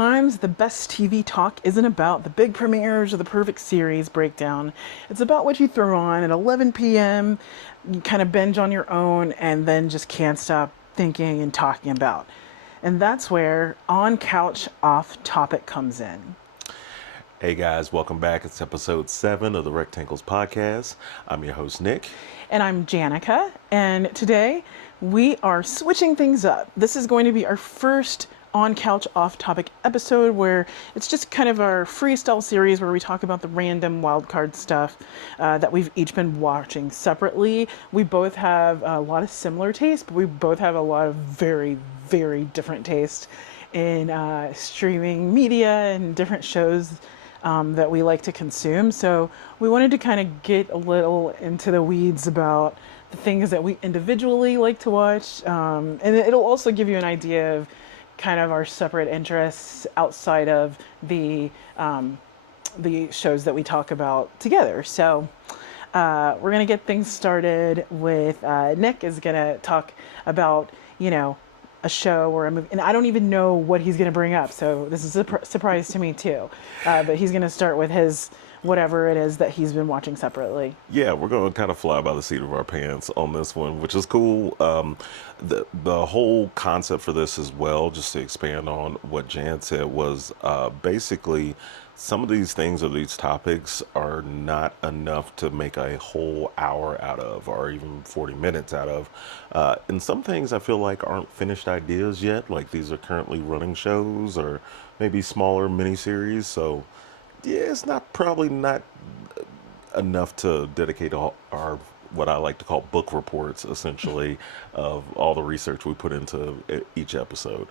Sometimes the best TV talk isn't about the big premieres or the perfect series breakdown. It's about what you throw on at 11 p.m., you kind of binge on your own, and then just can't stop thinking and talking about. And that's where On Couch Off Topic comes in. Hey guys, welcome back. It's episode 7 of the Rectangles podcast. I'm your host, Nick. And I'm Janackeh, and today we are switching things up. This is going to be our first On Couch Off Topic episode where it's just kind of our freestyle series where we talk about the random wildcard stuff that we've each been watching separately. We both have a lot of similar tastes, but we both have a lot of very, very different taste in streaming media and different shows that we like to consume. So we wanted to kind of get a little into the weeds about the things that we individually like to watch. And it'll also give you an idea of kind of our separate interests outside of the shows that we talk about together. So we're going to get things started with Nick is going to talk about, a show or a movie, and I don't even know what he's going to bring up, so this is a surprise to me too. But he's going to start with his whatever it is that he's been watching separately. Yeah, we're going to kind of fly by the seat of our pants on this one, which is cool. The whole concept for this as well, just to expand on what Jan said, was basically some of these things or these topics are not enough to make a whole hour out of, or even 40 minutes out of. And some things I feel like aren't finished ideas yet, like these are currently running shows or maybe smaller miniseries. So yeah, it's probably not enough to dedicate our what I like to call book reports, essentially, of all the research we put into each episode.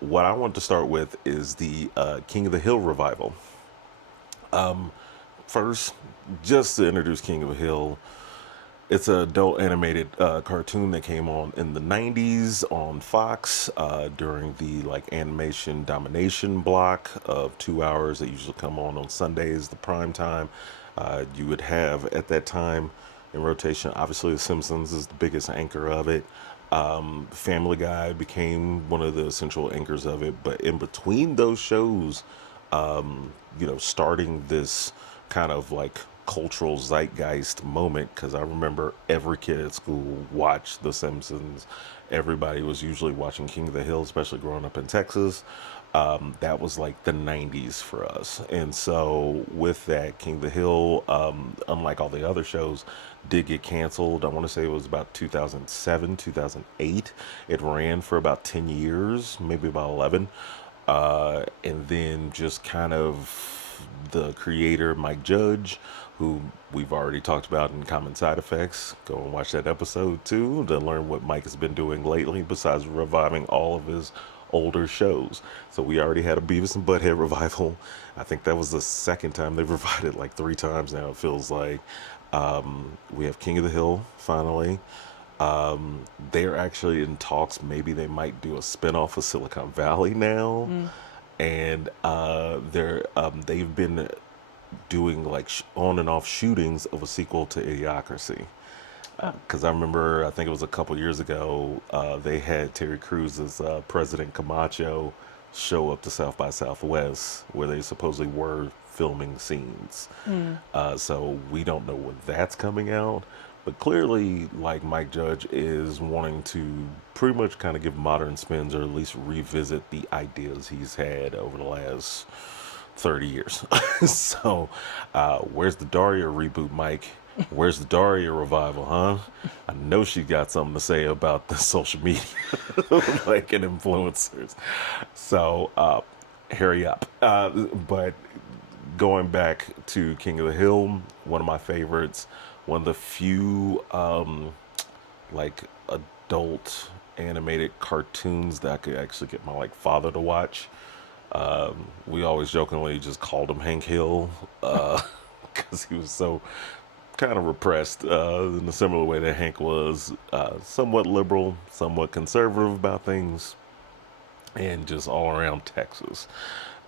What I want to start with is the King of the Hill revival. First, just to introduce King of the Hill, it's an adult animated cartoon that came on in the 90s on Fox during the animation domination block of 2 hours that usually come on Sundays, the prime time. You would have at that time in rotation, obviously The Simpsons is the biggest anchor of it. Family Guy became one of the essential anchors of it, but in between those shows, starting this kind of cultural zeitgeist moment, because I remember every kid at school watched The Simpsons. Everybody was usually watching King of the Hill, especially growing up in Texas. That was the 90s for us. And so with that, King of the Hill, unlike all the other shows, did get canceled. I want to say it was about 2007, 2008. It ran for about 10 years, maybe about 11. And then just kind of the creator, Mike Judge, who we've already talked about in Common Side Effects. Go and watch that episode too to learn what Mike has been doing lately besides reviving all of his older shows. So we already had a Beavis and Butthead revival. I think that was the second time they've revived it 3 times now, it feels like. We have King of the Hill finally. They're actually in talks. Maybe they might do a spinoff of Silicon Valley now. And they've been doing on and off shootings of a sequel to Idiocracy. Because I remember, I think it was a couple years ago, they had Terry Crews' President Camacho show up to South by Southwest, where they supposedly were filming scenes. So we don't know when that's coming out. But clearly, Mike Judge is wanting to pretty much kind of give modern spins, or at least revisit the ideas he's had over the last 30 years. So where's the Daria reboot, Mike? Where's the Daria revival, huh? I know she got something to say about the social media, and influencers. So hurry up. But going back to King of the Hill, one of my favorites, one of the few adult animated cartoons that I could actually get my father to watch. We always jokingly just called him Hank Hill because he was so kind of repressed in a similar way that Hank was, somewhat liberal, somewhat conservative about things, and just all around Texas.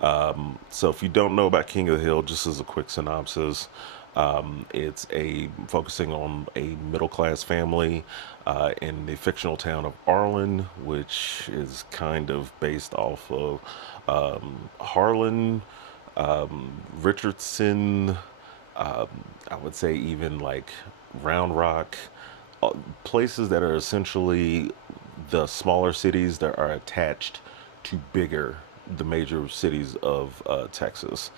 So if you don't know about King of the Hill, just as a quick synopsis, it's a focusing on a middle class family in the fictional town of Arlen, which is kind of based off of Harlan, Richardson. Um, I would say even like Round Rock, uh, places that are essentially the smaller cities that are attached to the major cities of Texas.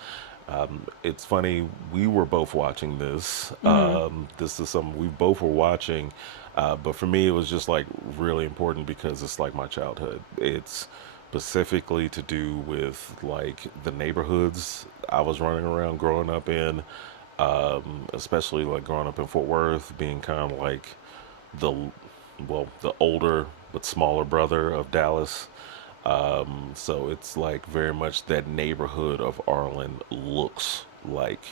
It's funny, we were both watching this. Mm-hmm. This is something we both were watching, but for me, it was just like really important because it's like my childhood. It's specifically to do with like the neighborhoods I was running around growing up in, especially like growing up in Fort Worth, being kind of like the the older but smaller brother of Dallas. So it's like very much that neighborhood of Arlen looks like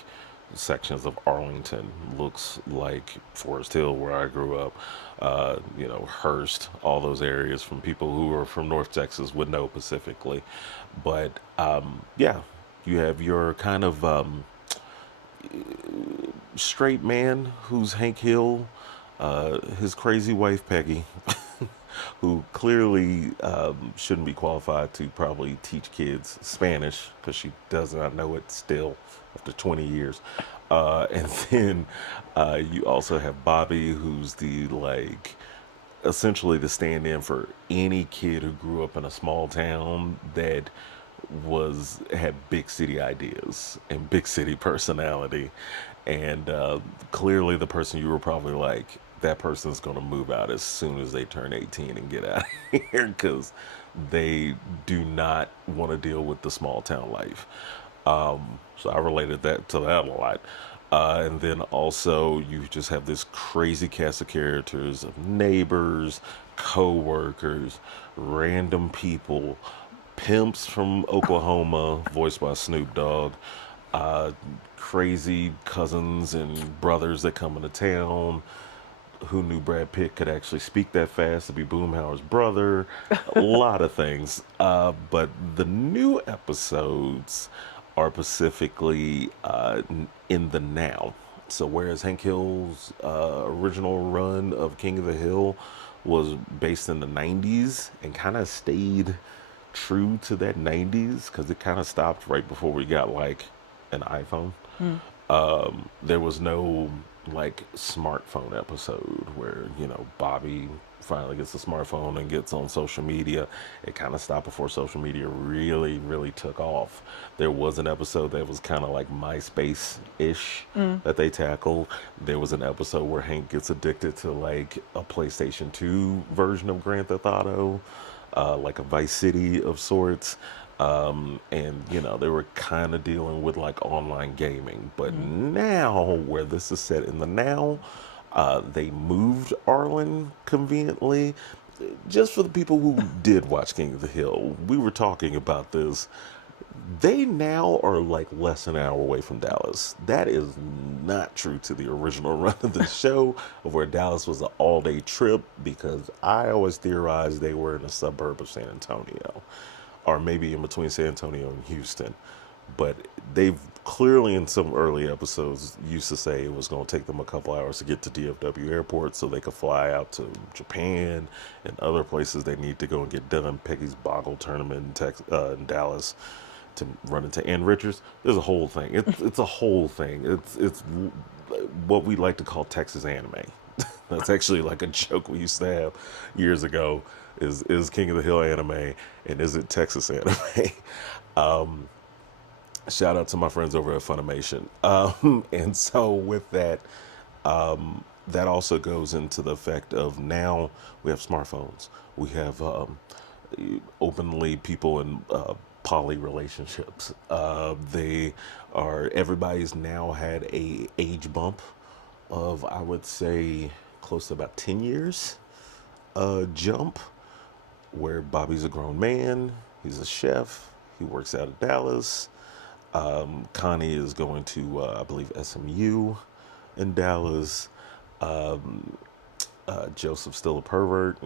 sections of Arlington, looks like Forest Hill, where I grew up, Hearst, all those areas from people who are from North Texas would know specifically. But yeah, you have your kind of straight man who's Hank Hill, his crazy wife Peggy, who clearly shouldn't be qualified to probably teach kids Spanish because she does not know it still after 20 years. And then you also have Bobby, who's the like essentially the stand-in for any kid who grew up in a small town that was had big city ideas and big city personality, and clearly the person you were probably like, that person's going to move out as soon as they turn 18 and get out of here because they do not want to deal with the small town life. So I related that to that a lot. And then also you just have this crazy cast of characters of neighbors, co-workers, random people, pimps from Oklahoma, voiced by Snoop Dogg, uh, crazy cousins and brothers that come into town. Who knew Brad Pitt could actually speak that fast to be Boomhauer's brother? A lot of things. But the new episodes are specifically in the now. So whereas Hank Hill's original run of King of the Hill was based in the 90s and kind of stayed true to that 90s because it kind of stopped right before we got like an iPhone. There was no like smartphone episode where, Bobby finally gets a smartphone and gets on social media. It kind of stopped before social media really, really took off. There was an episode that was kind of like MySpace ish that they tackled. There was an episode where Hank gets addicted to like a PlayStation 2 version of Grand Theft Auto, like a Vice City of sorts. And they were kind of dealing with like online gaming. But now, where this is set in the now, they moved Arlen conveniently. Just for the people who did watch King of the Hill, we were talking about this. They now are like less than an hour away from Dallas. That is not true to the original run of the show, of where Dallas was an all-day trip, because I always theorized they were in a suburb of San Antonio, or maybe in between San Antonio and Houston. But they've clearly, in some early episodes, used to say it was going to take them a couple hours to get to DFW Airport so they could fly out to Japan and other places they need to go and get done. Peggy's Boggle tournament in Dallas, to run into Ann Richards. There's a whole thing. It's a whole thing. It's what we like to call Texas anime. That's actually like a joke we used to have years ago. Is King of the Hill anime, and is it Texas anime? um, Shout out to my friends over at Funimation. And so with that, that also goes into the effect of now we have smartphones. We have openly people in poly relationships. They are everybody's now had a age bump of, I would say, close to about 10 years jump, where Bobby's a grown man. He's a chef. He works out of Dallas. Connie is going to, I believe, SMU in Dallas. Joseph's still a pervert.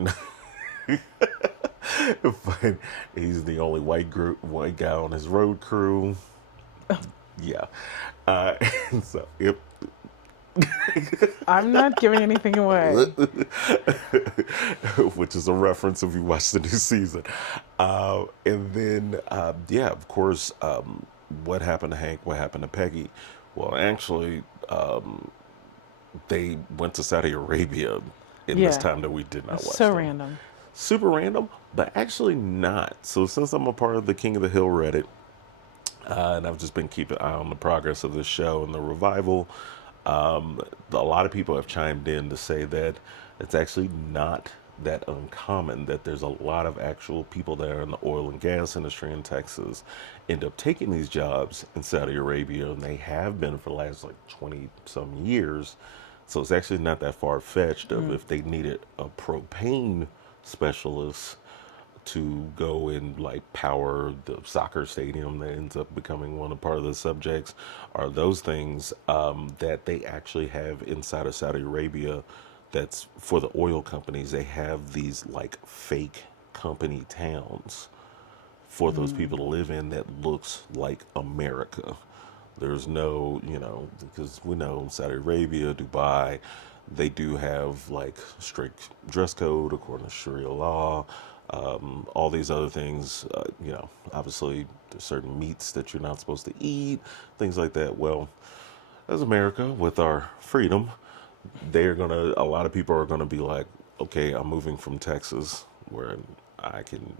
but he's the only white guy on his road crew. Yeah. Uh, and so, yep. I'm not giving anything away. Which is a reference if you watch the new season. And then, yeah, of course, what happened to Hank? What happened to Peggy? Well, actually, they went to Saudi Arabia in this Yeah. time that we did not It's watch so them. random. Super random, but actually not. So since I'm a part of the King of the Hill Reddit, and I've just been keeping an eye on the progress of this show and the revival. A lot of people have chimed in to say that it's actually not that uncommon that there's a lot of actual people that are in the oil and gas industry in Texas end up taking these jobs in Saudi Arabia, and they have been for the last like 20 some years. So it's actually not that far fetched of if they needed a propane specialist to go and like power the soccer stadium that ends up becoming one of part of the subjects are those things that they actually have inside of Saudi Arabia. That's for the oil companies. They have these like fake company towns for those people to live in that looks like America. There's no, because we know Saudi Arabia, Dubai, they do have like strict dress code according to Sharia law. All these other things, obviously there's certain meats that you're not supposed to eat, things like that. Well, as America, with our freedom, a lot of people are gonna be like, okay, I'm moving from Texas where I can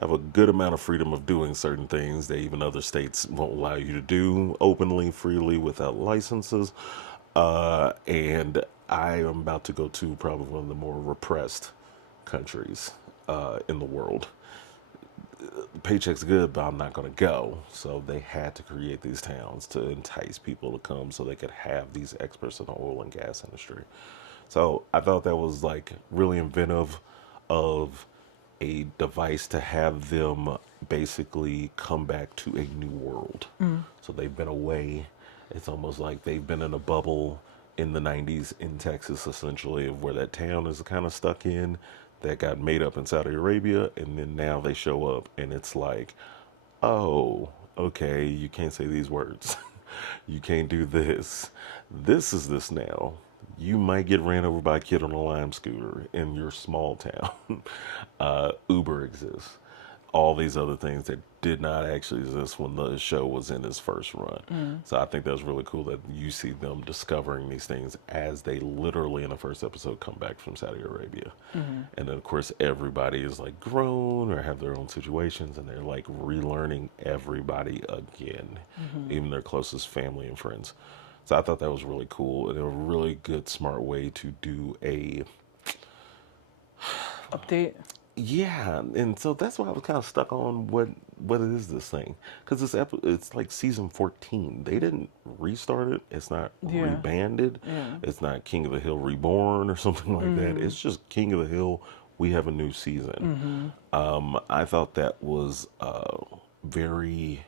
have a good amount of freedom of doing certain things that even other states won't allow you to do openly, freely, without licenses. And I am about to go to probably one of the more repressed countries in the world. Paycheck's good, but I'm not going to go. So they had to create these towns to entice people to come so they could have these experts in the oil and gas industry. So I thought that was like really inventive of a device to have them basically come back to a new world. So they've been away. It's almost like they've been in a bubble in the 90s in Texas, essentially, of where that town is kind of stuck in that got made up in Saudi Arabia. And then now they show up and it's like, oh, okay, you can't say these words. You can't do this. This is this now. You might get ran over by a kid on a lime scooter in your small town. Uber exists. All these other things that did not actually exist when the show was in its first run. So I think that's really cool that you see them discovering these things as they literally in the first episode come back from Saudi Arabia. And then of course everybody is like grown or have their own situations and they're like relearning everybody again, even their closest family and friends. So I thought that was really cool and a really good, smart way to do a Update. yeah, and so that's why I was kind of stuck on what it is this thing because it's like season 14. They didn't restart it. It's not Yeah. rebanded. Yeah. It's not King of the Hill Reborn or something like that. It's just King of the Hill. We have a new season. I thought that was very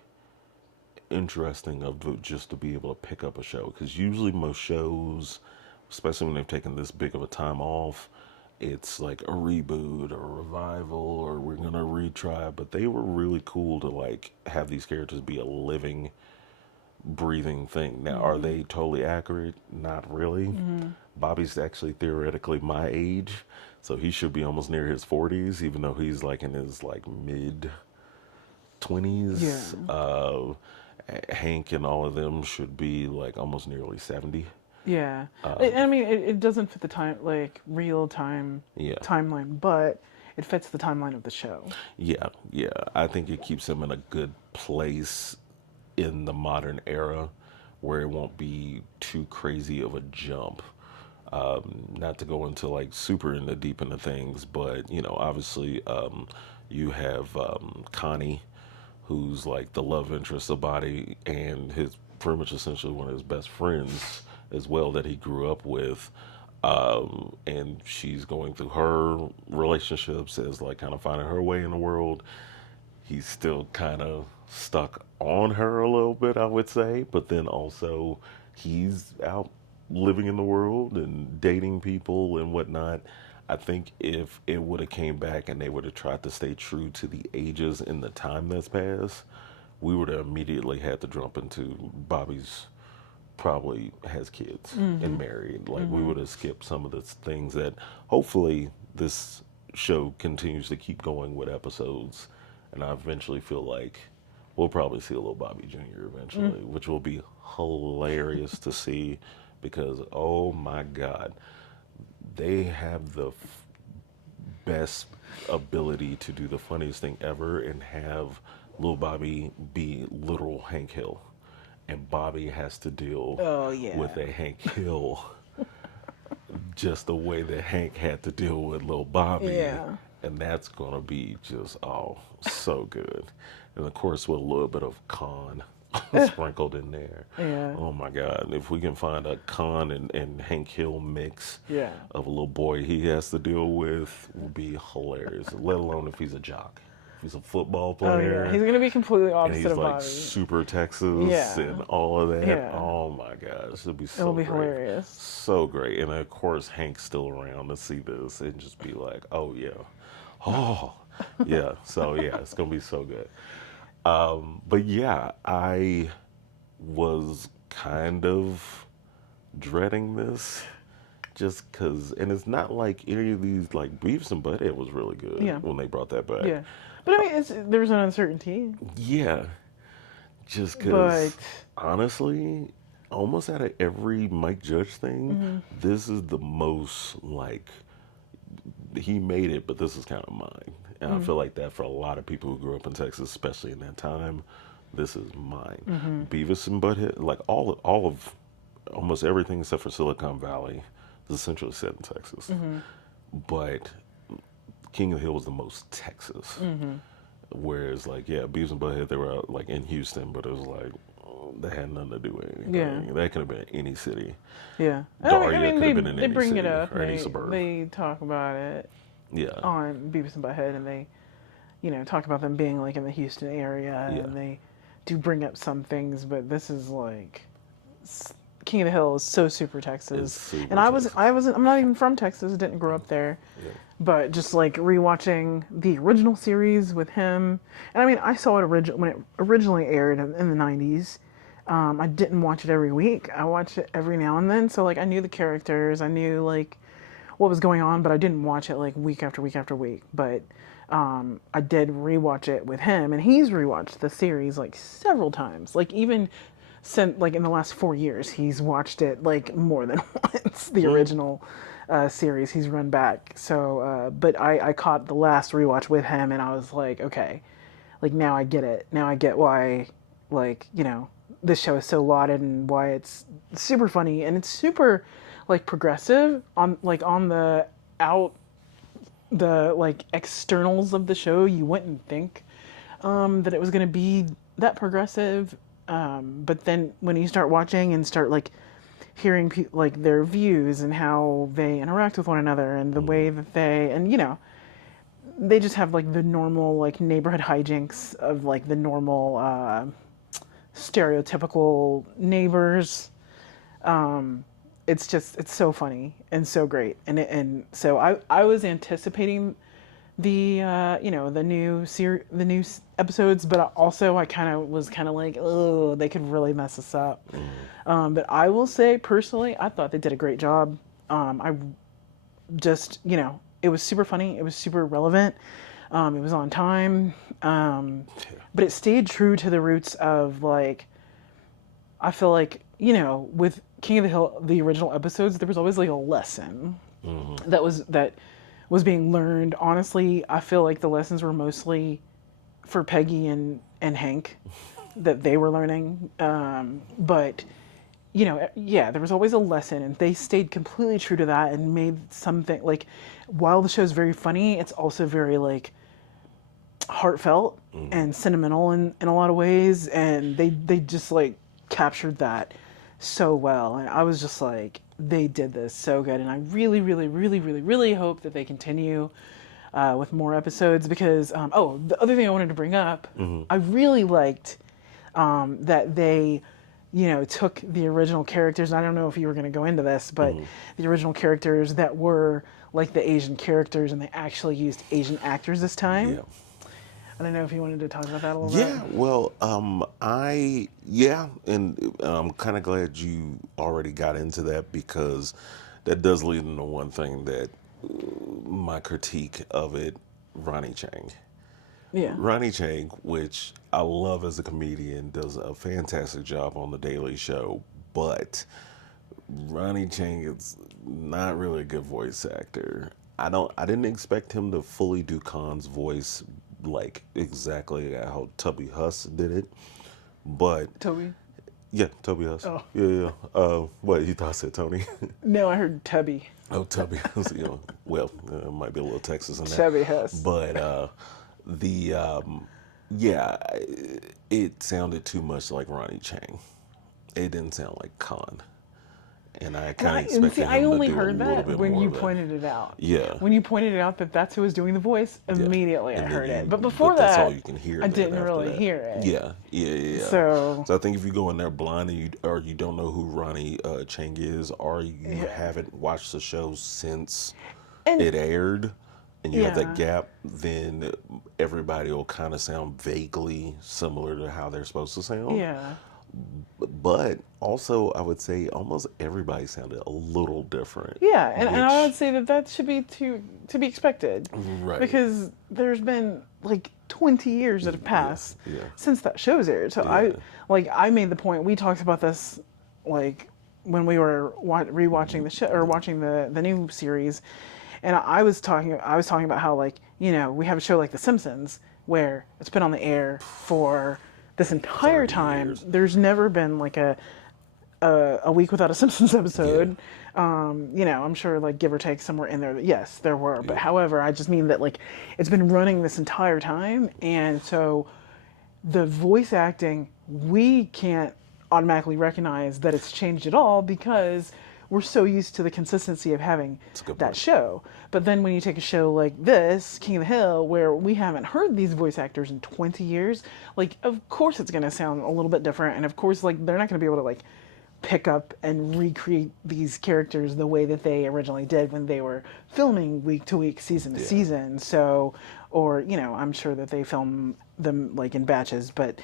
interesting just to be able to pick up a show because usually most shows, especially when they've taken this big of a time off, it's like a reboot or a revival or we're gonna retry. But they were really cool to like have these characters be a living, breathing thing. Now, are they totally accurate? Not really. Bobby's actually theoretically my age, so he should be almost near his 40s, even though he's like in his like mid 20s. Yeah. Hank and all of them should be like almost nearly 70. Yeah. I mean, it doesn't fit the time, like real time Yeah. timeline, but it fits the timeline of the show. Yeah, yeah. I think it keeps him in a good place in the modern era where it won't be too crazy of a jump. Not to go into like super into deep into things, but obviously, you have Connie, who's like the love interest of Body, and his pretty much essentially one of his best friends as well that he grew up with. And she's going through her relationships as like kind of finding her way in the world. He's still kind of stuck on her a little bit, I would say, but then also he's out living in the world and dating people and whatnot. I think if it would have came back and they would have tried to stay true to the ages in the time that's passed, we would have immediately had to jump into Bobby's probably has kids and married. Like we would have skipped some of the things that hopefully this show continues to keep going with episodes, and I eventually feel like we'll probably see a little Bobby Jr. eventually, which will be hilarious to see because oh my God, they have the best ability to do the funniest thing ever and have little Bobby be literal Hank Hill. And Bobby has to deal Oh, yeah. with a Hank Hill just the way that Hank had to deal with little Bobby. Yeah. And that's going to be just, oh, so good. And of course, with a little bit of Con sprinkled in there. Yeah. Oh my God. If we can find a Con and Hank Hill mix Yeah. of a little boy he has to deal with, will be hilarious, let alone if he's a jock. If he's a football Oh player. yeah, he's gonna be completely And opposite he's of like Bobby. super Texas Yeah. and all of that. Yeah. Oh my gosh, it'll be so It'll be great. hilarious. So great. And of course Hank's still around to see this and just be like, oh yeah. Oh yeah. So yeah, it's gonna be so good. But yeah, I was kind of dreading this just because, and it's not like any of these, like Beavis and Butthead was really good Yeah. when they brought that back. Yeah, but I mean, there's an uncertainty. Yeah. Just because, But honestly, almost out of every Mike Judge thing, Mm-hmm. this is the most, like, he made it, but this is kind of mine. And I feel like that for a lot of people who grew up in Texas, especially in that time, this is mine. Beavis and Butthead, like all of almost everything except for Silicon Valley is essentially set in Texas. But King of the Hill was the most Texas. Whereas, like, yeah, Beavis and Butthead, they were out, like in Houston, but it was like that had nothing to do with anything. Yeah. That could have been any city. yeah, Daria could have been in they any bring it city up. or any suburb. They talk about it Yeah. on Beavis and Butthead, and they, talk about them being like in the Houston area, Yeah. and they do bring up some things. But this is like King of the Hill is so super Texas, It's super and Texas. I'm not even from Texas. Didn't grow up there. Yeah. But just like rewatching the original series with him, and I mean, I saw it when it originally aired in the '90s. I didn't watch it every week. I watched it every now and then. So like I knew the characters, I knew like what was going on, but I didn't watch it like week after week after week. But I did rewatch it with him, and he's rewatched the series like several times. Like even since like in the last 4 years, he's watched it like more than once. The original series he's run back. So, but I caught the last rewatch with him, and I was like, okay, like now I get it. Now I get why, like this show is so lauded and why it's super funny and it's super like progressive on the like externals of the show. You wouldn't think that it was going to be that progressive, but then when you start watching and start like hearing like their views and how they interact with one another and the way that they just have like the normal like neighborhood hijinks of like the normal stereotypical neighbors. It's so funny and so great, and so I was anticipating the the new episodes, but also I was like, oh, they could really mess us up. But I will say personally, I thought they did a great job. I just it was super funny, it was super relevant, it was on time, but it stayed true to the roots of like, I feel like with King of the Hill, the original episodes, there was always like a lesson that was being learned. Honestly, I feel like the lessons were mostly for Peggy and Hank that they were learning. But yeah, there was always a lesson, and they stayed completely true to that and made something like, while the show's very funny, it's also very like heartfelt and sentimental in a lot of ways, and they just like captured that so well, and I was just like, they did this so good, and I really, really, really, really, really hope that they continue with more episodes, because the other thing I wanted to bring up, I really liked that they took the original characters. And I don't know if you were going to go into this, but the original characters that were like the Asian characters, and they actually used Asian actors this time. Yeah. I don't know if you wanted to talk about that a little Yeah, bit. well, and I'm kind of glad you already got into that because that does lead into one thing that my critique of it, Ronnie Chang. Yeah. Ronnie Chang, which I love as a comedian, does a fantastic job on The Daily Show, but Ronnie Chang is not really a good voice actor. I didn't expect him to fully do Khan's voice like exactly how Tubby Huss did it, but Toby? yeah, Toby Huss. Oh. Yeah, yeah. What you thought I said Tony? No, I heard Tubby. Oh, Tubby Huss. Well, might be a little Texas in there, Tubby Huss. but the yeah, it sounded too much like Ronnie Chang. It didn't sound like Khan, and I kind of And expected see, I him to only do a heard little that bit when more you of that. pointed it out. Yeah. When you pointed out that that's who was doing the voice, immediately I And then heard it. you- But before that's that, all you can hear. I then didn't after really that. hear it. Yeah. So, I think if you go in there blind or you don't know who Ronnie Chang is, or you haven't watched the show since and it aired, and you have that Yeah. gap, then everybody will kind of sound vaguely similar to how they're supposed to sound. yeah. But also, I would say almost everybody sounded a little different. Yeah, and I would which- say that should be to be expected. Right. Because there's been like 20 years that have passed yeah. since that show's aired. So I made the point, we talked about this like when we were rewatching the show or watching the new series, and I was talking about how, like, we have a show like The Simpsons where it's been on the air for this entire 30 time. years. There's never been like a week without a Simpsons episode. I'm sure, like, give or take somewhere in there, yes, there were. But however, I just mean that, like, it's been running this entire time, and so the voice acting, we can't automatically recognize that it's changed at all because we're so used to the consistency of having good that point. show. But then when you take a show like this, King of the Hill, where we haven't heard these voice actors in 20 years, like, of course it's going to sound a little bit different. And of course, like, they're not going to be able to, like, pick up and recreate these characters the way that they originally did when they were filming week to week, season to season. So, or, I'm sure that they film them, like, in batches, but,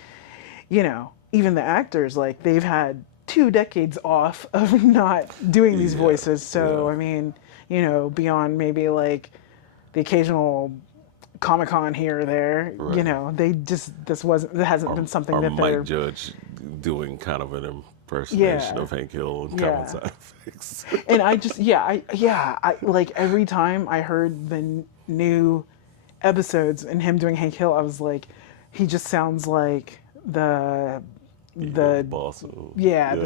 even the actors, like, they've had 2 decades off of not doing these voices. So, I mean, beyond maybe, like, the occasional Comic-Con here or there, they just, this hasn't been something or that they're... Mike Judge doing kind of an impersonation Yeah. of Hank Hill and Yeah. common side effects. And I just, I like, every time I heard the new episodes and him doing Hank Hill, I was like, he just sounds like the boss. the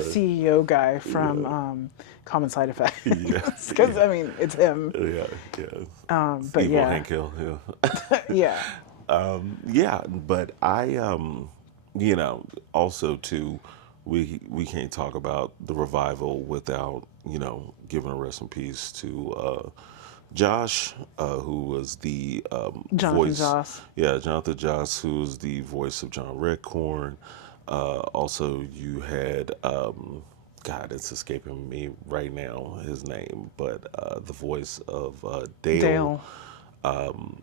CEO guy from Common Side Effects. Yes. Because I mean, it's him. Yeah. But Evil yeah, Hank Hill. yeah, Yeah, but I also too, we can't talk about the revival without giving a rest in peace to Josh, who was the Jonathan voice. Joss. Yeah, Jonathan Joss, who was the voice of John Redcorn. Also, you had God, it's escaping me right now his name, but the voice of Dale.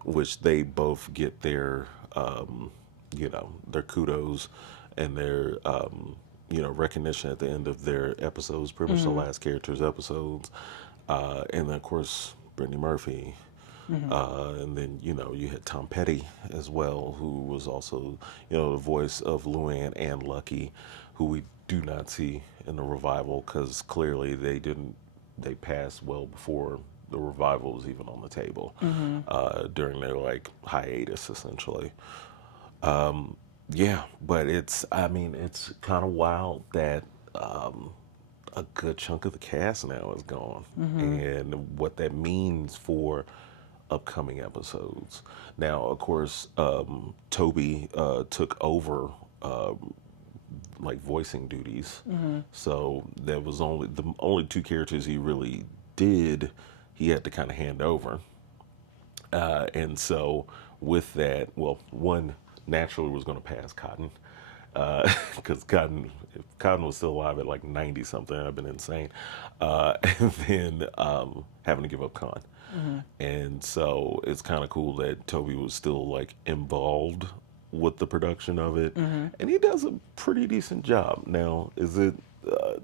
Which they both get their their kudos and their recognition at the end of their episodes, pretty much the last characters episodes, and then of course Brittany Murphy, and then you had Tom Petty as well, who was also the voice of Luann and Lucky, who we do not see in the revival because clearly they passed well before the revival was even on the table, during their like hiatus essentially. But it's kind of wild that a good chunk of the cast now is gone, and what that means for upcoming episodes. Now, of course, Toby took over like voicing duties, so there was only 2 characters he really did. He had to kind of hand over, and so with that, well, one naturally was going to pass Cotton, because Cotton, if Cotton was still alive at like 90 something, I've been insane. And then having to give up Khan. And so it's kind of cool that Toby was still like involved with the production of it, and he does a pretty decent job. Now,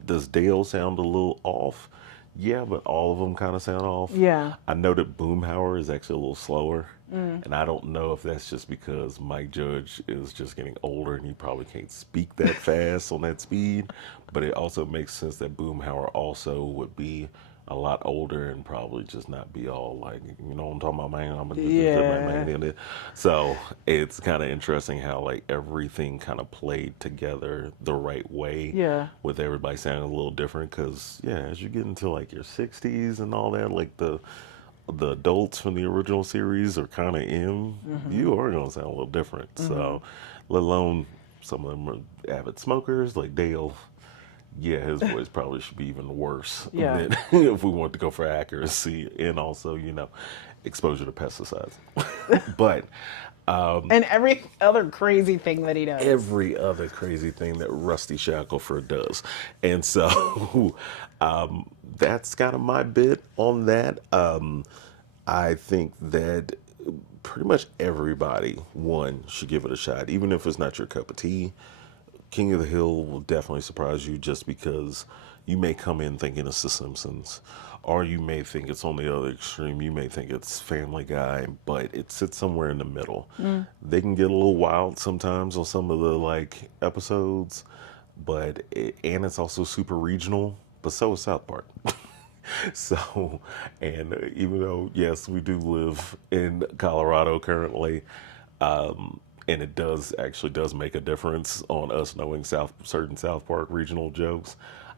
does Dale sound a little off? Yeah, but all of them kind of sound off. Yeah. I know that Boomhauer is actually a little slower, and I don't know if that's just because Mike Judge is just getting older and he probably can't speak that fast on that speed. But it also makes sense that Boomhauer also would be a lot older and probably just not be all like, you know what I'm talking about, man. I'm gonna do that, man. So it's kind of interesting how like everything kind of played together the right way. Yeah. With everybody sounding a little different, because yeah, as you get into like your 60s and all that, like the adults from the original series are kind of in. You are gonna sound a little different. So, let alone some of them are avid smokers like Dale. Yeah, his voice probably should be even worse than if we want to go for accuracy and also, exposure to pesticides. But And every other crazy thing that he does. every other crazy thing that Rusty Shackelford does. And so that's kind of my bit on that. I think that pretty much everybody, one, should give it a shot, even if it's not your cup of tea. King of the Hill will definitely surprise you just because you may come in thinking it's The Simpsons, or you may think it's on the other extreme. You may think it's Family Guy, but it sits somewhere in the middle. They can get a little wild sometimes on some of the like episodes, and it's also super regional, but so is South Park. So, and even though, yes, we do live in Colorado currently, and it does make a difference on us knowing certain South Park regional jokes.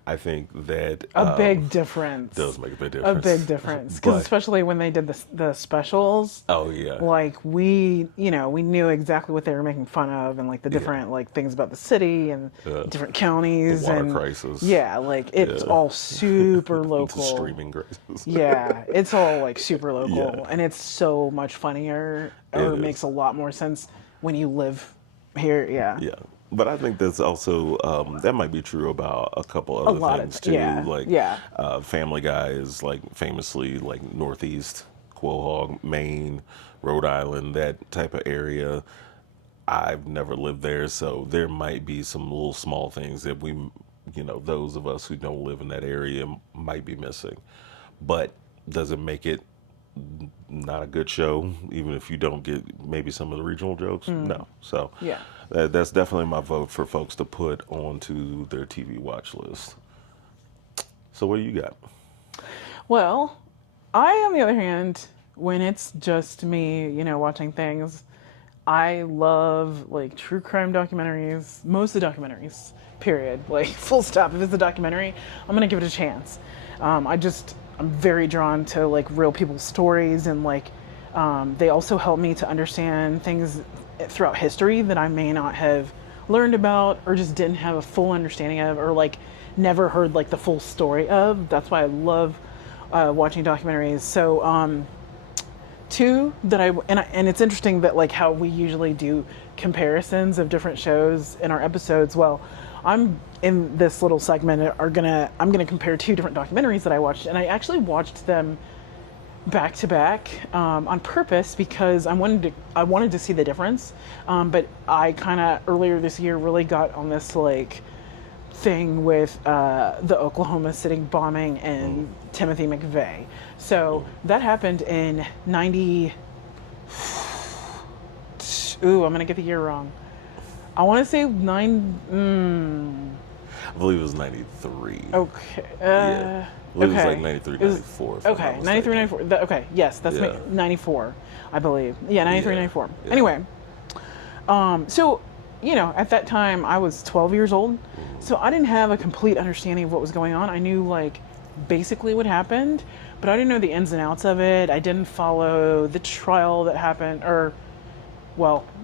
I think that A big difference. does make a big A difference. big difference. Because But- especially when they did the specials, Oh yeah, like we knew exactly what they were making fun of and like the different like things about the city and different counties the water and crisis. yeah, like it's all super The local. streaming crisis. Yeah, it's all like super local Yeah. and it's so much funnier or It makes is. a lot more sense when you live here. Yeah. Yeah, but I think that's also that might be true about a couple other lot of things too. yeah, Like yeah. Family Guy is like famously like Northeast, Quahog, Maine, Rhode Island, that type of area. I've never lived there, so there might be some little small things that those of us who don't live in that area might be missing. But does it make it not a good show, even if you don't get maybe some of the regional jokes? No. So Yeah. that's definitely my vote for folks to put onto their TV watch list. So what do you got? Well, I, on the other hand, when it's just me, watching things, I love like true crime documentaries, most of the documentaries, period. Like full stop. If it's a documentary, I'm going to give it a chance. I'm very drawn to like real people's stories and like, they also help me to understand things throughout history that I may not have learned about or just didn't have a full understanding of or like never heard like the full story of. That's why I love watching documentaries. So two that and it's interesting that like how we usually do comparisons of different shows in our episodes. Well, I'm in this little segment I'm gonna compare two different documentaries that I watched, and I actually watched them back to back on purpose because I wanted to see the difference. But I kind of earlier this year really got on this like thing with the Oklahoma City bombing and Timothy McVeigh. So that happened in 90. Ooh, I'm gonna get the year wrong. I want to say I believe it was 93. Okay. Yeah. I believe Okay. it was like 93, 94. if I'm Okay, not 93, mistaken. 94. Okay, yes, that's Yeah. 94, I believe. Yeah, 93, Yeah, 94. yeah. Anyway, so, at that time I was 12 years old, so I didn't have a complete understanding of what was going on. I knew, like, basically what happened, but I didn't know the ins and outs of it. I didn't follow the trial that happened,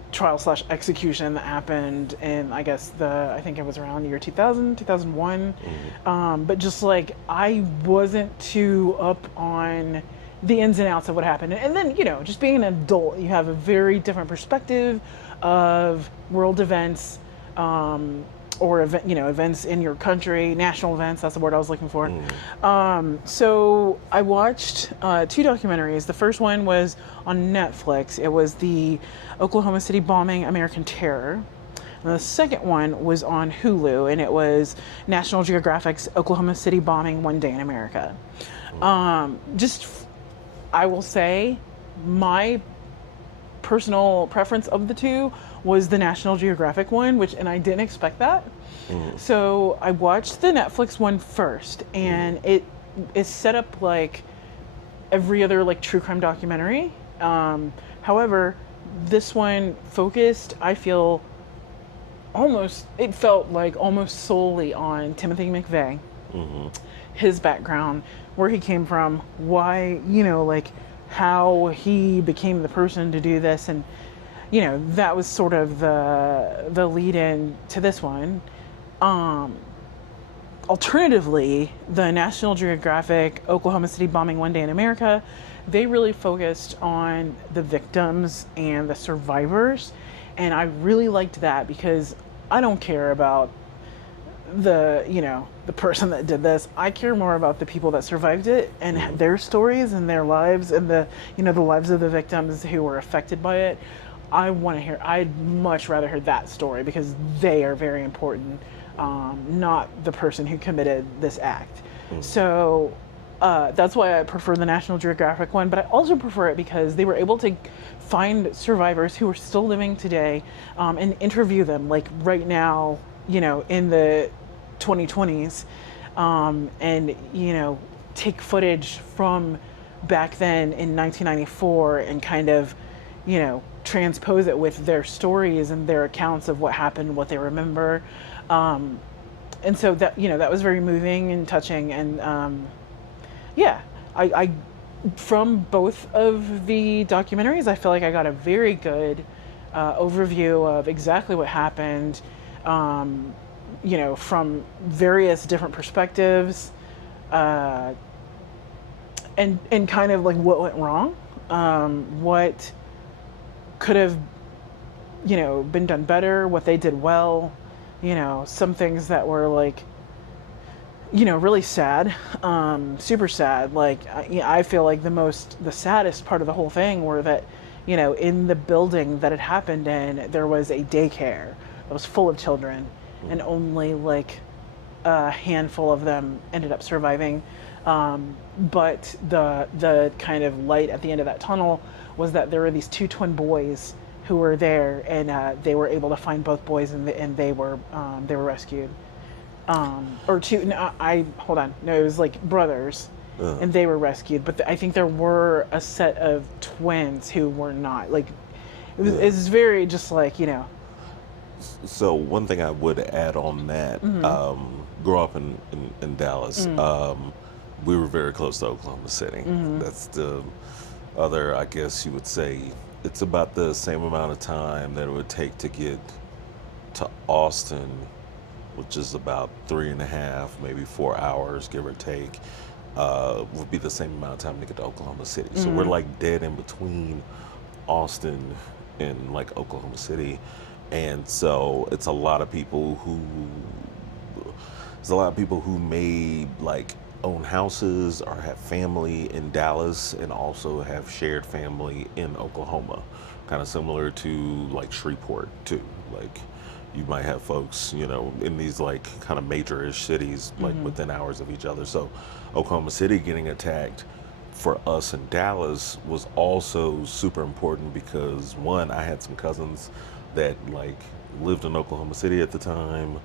trial / execution that happened in, I guess, I think it was around the year 2000, 2001. But just like, I wasn't too up on the ins and outs of what happened. And then, just being an adult, you have a very different perspective of world events or events in your country, national events. That's the word I was looking for. So I watched 2 documentaries. The first one was on Netflix. It was the Oklahoma City bombing, American Terror. And the second one was on Hulu, and it was National Geographic's Oklahoma City bombing, One Day in America. I will say, my personal preference of the 2 was the National Geographic one, and I didn't expect that. So I watched the Netflix one first, and it is set up like every other like true crime documentary. However, this one focused, I feel, it felt like almost solely on Timothy McVeigh, his background, where he came from, why, like how he became the person to do this. And, that was sort of the lead in to this one. Alternatively, the National Geographic Oklahoma City bombing, One Day in America, they really focused on the victims and the survivors. And I really liked that, because I don't care about the person that did this. I care more about the people that survived it and their stories and their lives, and the lives of the victims who were affected by it. I'd much rather hear that story, because they are very important, not the person who committed this act. So that's why I prefer the National Geographic one, but I also prefer it because they were able to find survivors who are still living today, and interview them, like right now, in the 2020s, and, take footage from back then in 1994 and kind of, transpose it with their stories and their accounts of what happened, what they remember. And so that, that was very moving and touching. And I from both of the documentaries, I feel like I got a very good overview of exactly what happened, from various different perspectives, and kind of like what went wrong, what could have, been done better, what they did well, some things that were like, really sad, super sad. Like, I feel like the saddest part of the whole thing were that, in the building that it happened in, there was a daycare that was full of children, and only like a handful of them ended up surviving. But the kind of light at the end of that tunnel was that there were these 2 twin boys who were there, and they were able to find both boys, and they were rescued. Or 2, no, hold on. No, it was like brothers, and they were rescued. But I think there were a set of twins who were not. Like, it's very just like, So one thing I would add on that, grew up in Dallas. We were very close to Oklahoma City. That's the other, I guess you would say, it's about the same amount of time that it would take to get to Austin, which is about 3.5, maybe 4 hours, give or take, would be the same amount of time to get to Oklahoma City. So we're like dead in between Austin and like Oklahoma City. And so it's a lot of people who may like own houses or have family in Dallas and also have shared family in Oklahoma, kind of similar to like Shreveport too. Like, you might have folks, in these like kind of major-ish cities, like within hours of each other. So Oklahoma City getting attacked for us in Dallas was also super important because, one, I had some cousins that like lived in Oklahoma City at the time.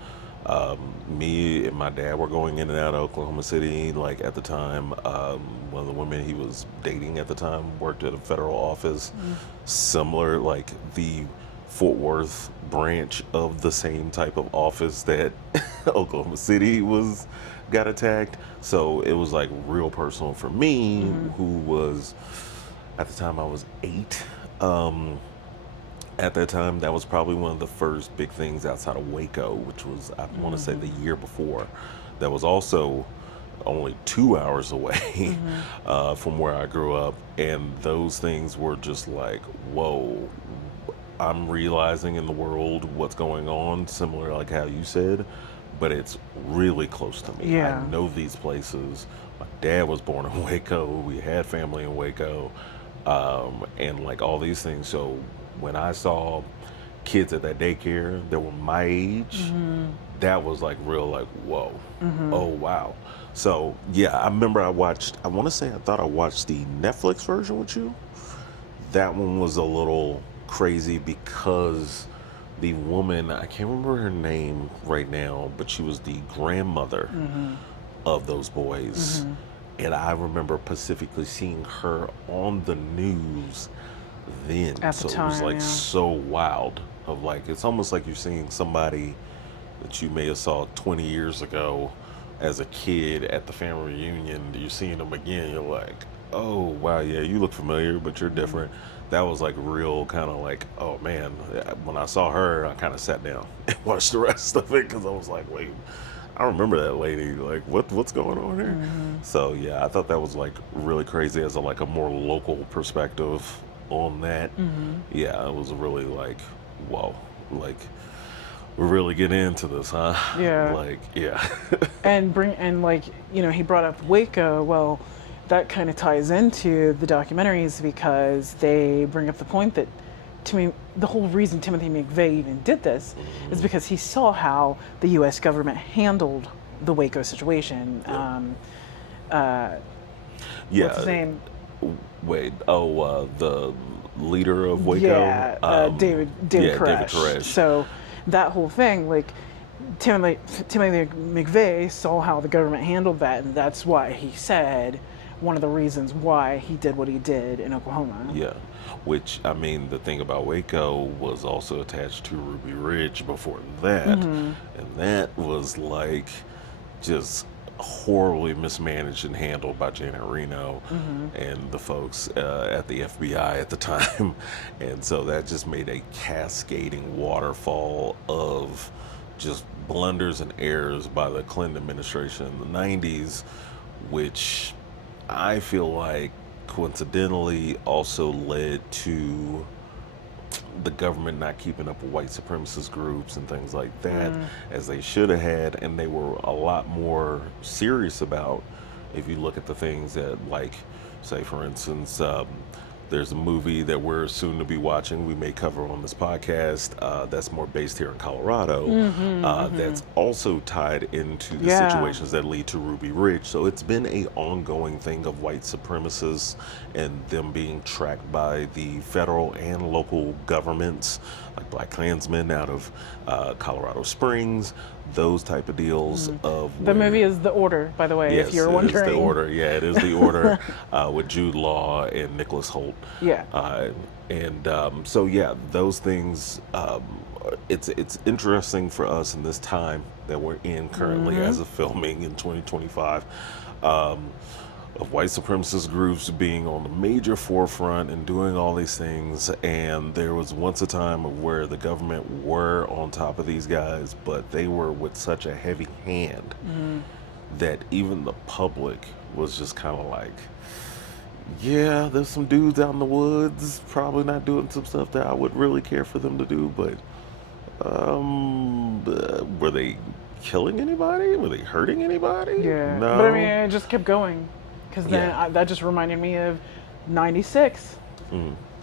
Me and my dad were going in and out of Oklahoma City, like at the time. One of the women he was dating at the time worked at a federal office, similar, like the Fort Worth branch of the same type of office that Oklahoma City got attacked. So it was like real personal for me, who was, at the time I was 8. At that time, that was probably one of the first big things outside of Waco, which was, I want to say, the year before. That was also only 2 hours away from where I grew up. And those things were just like, whoa, I'm realizing in the world what's going on, similar like how you said, but it's really close to me. I Yeah. know these places. My dad was born in Waco. We had family in Waco, and like all these things. So when I saw kids at that daycare that were my age, that was like real, like, whoa, oh wow. So yeah, I remember I watched. I want to say I thought I watched the Netflix version with you. That one was a little crazy because the woman, I can't remember her name right now, but she was the grandmother of those boys. And I remember specifically seeing her on the news then. At the So it was time, like yeah. so wild of like, it's almost like you're seeing somebody that you may have saw 20 years ago as a kid at the family reunion. You're seeing them again. You're like, oh wow, yeah, you look familiar, but you're different. That was like real kind of like, oh man. When I saw her, I kind of sat down and watched the rest of it because I was like, wait, I remember that lady. Like, what's going on here? So yeah, I thought that was like really crazy as a like a more local perspective on that. Yeah, it was really like, whoa, like we're really getting into this, huh? Yeah. Like, yeah. And like, he brought up Waco. Well, that kind of ties into the documentaries because they bring up the point that, to me, the whole reason Timothy McVeigh even did this is because he saw how the U.S. government handled the Waco situation. Yeah. What's his name? Wait. Oh, the leader of Waco. Yeah, David yeah, Koresh. David Koresh. So that whole thing, like, Timothy McVeigh saw how the government handled that, and that's why he said one of the reasons why he did what he did in Oklahoma. Yeah, which I mean, the thing about Waco was also attached to Ruby Ridge before that, and that was like just horribly mismanaged and handled by Janet Reno and the folks at the FBI at the time, and so that just made a cascading waterfall of just blunders and errors by the Clinton administration in the 90s, which I feel like coincidentally also led to the government not keeping up with white supremacist groups and things like that as they should have had, and they were a lot more serious about. If you look at the things that, like, say for instance, there's a movie that we're soon to be watching, we may cover on this podcast, that's more based here in Colorado, that's also tied into the situations that lead to Ruby Ridge. So it's been a ongoing thing of white supremacists and them being tracked by the federal and local governments, like Black Klansmen out of Colorado Springs, those type of deals. Of The movie is The Order, by the way, yes, if you're it wondering. is The Order. Yeah, it is The Order with Jude Law and Nicholas Hoult. Yeah. So yeah, those things. It's interesting for us in this time that we're in currently as of filming in 2025. Of white supremacist groups being on the major forefront and doing all these things, and there was once a time of where the government were on top of these guys, but they were with such a heavy hand that even the public was just kind of like, yeah, there's some dudes out in the woods probably not doing some stuff that I would really care for them to do, but were they killing anybody? Were they hurting anybody? Yeah. No. But I mean, it just kept going. Because then that just reminded me of 96.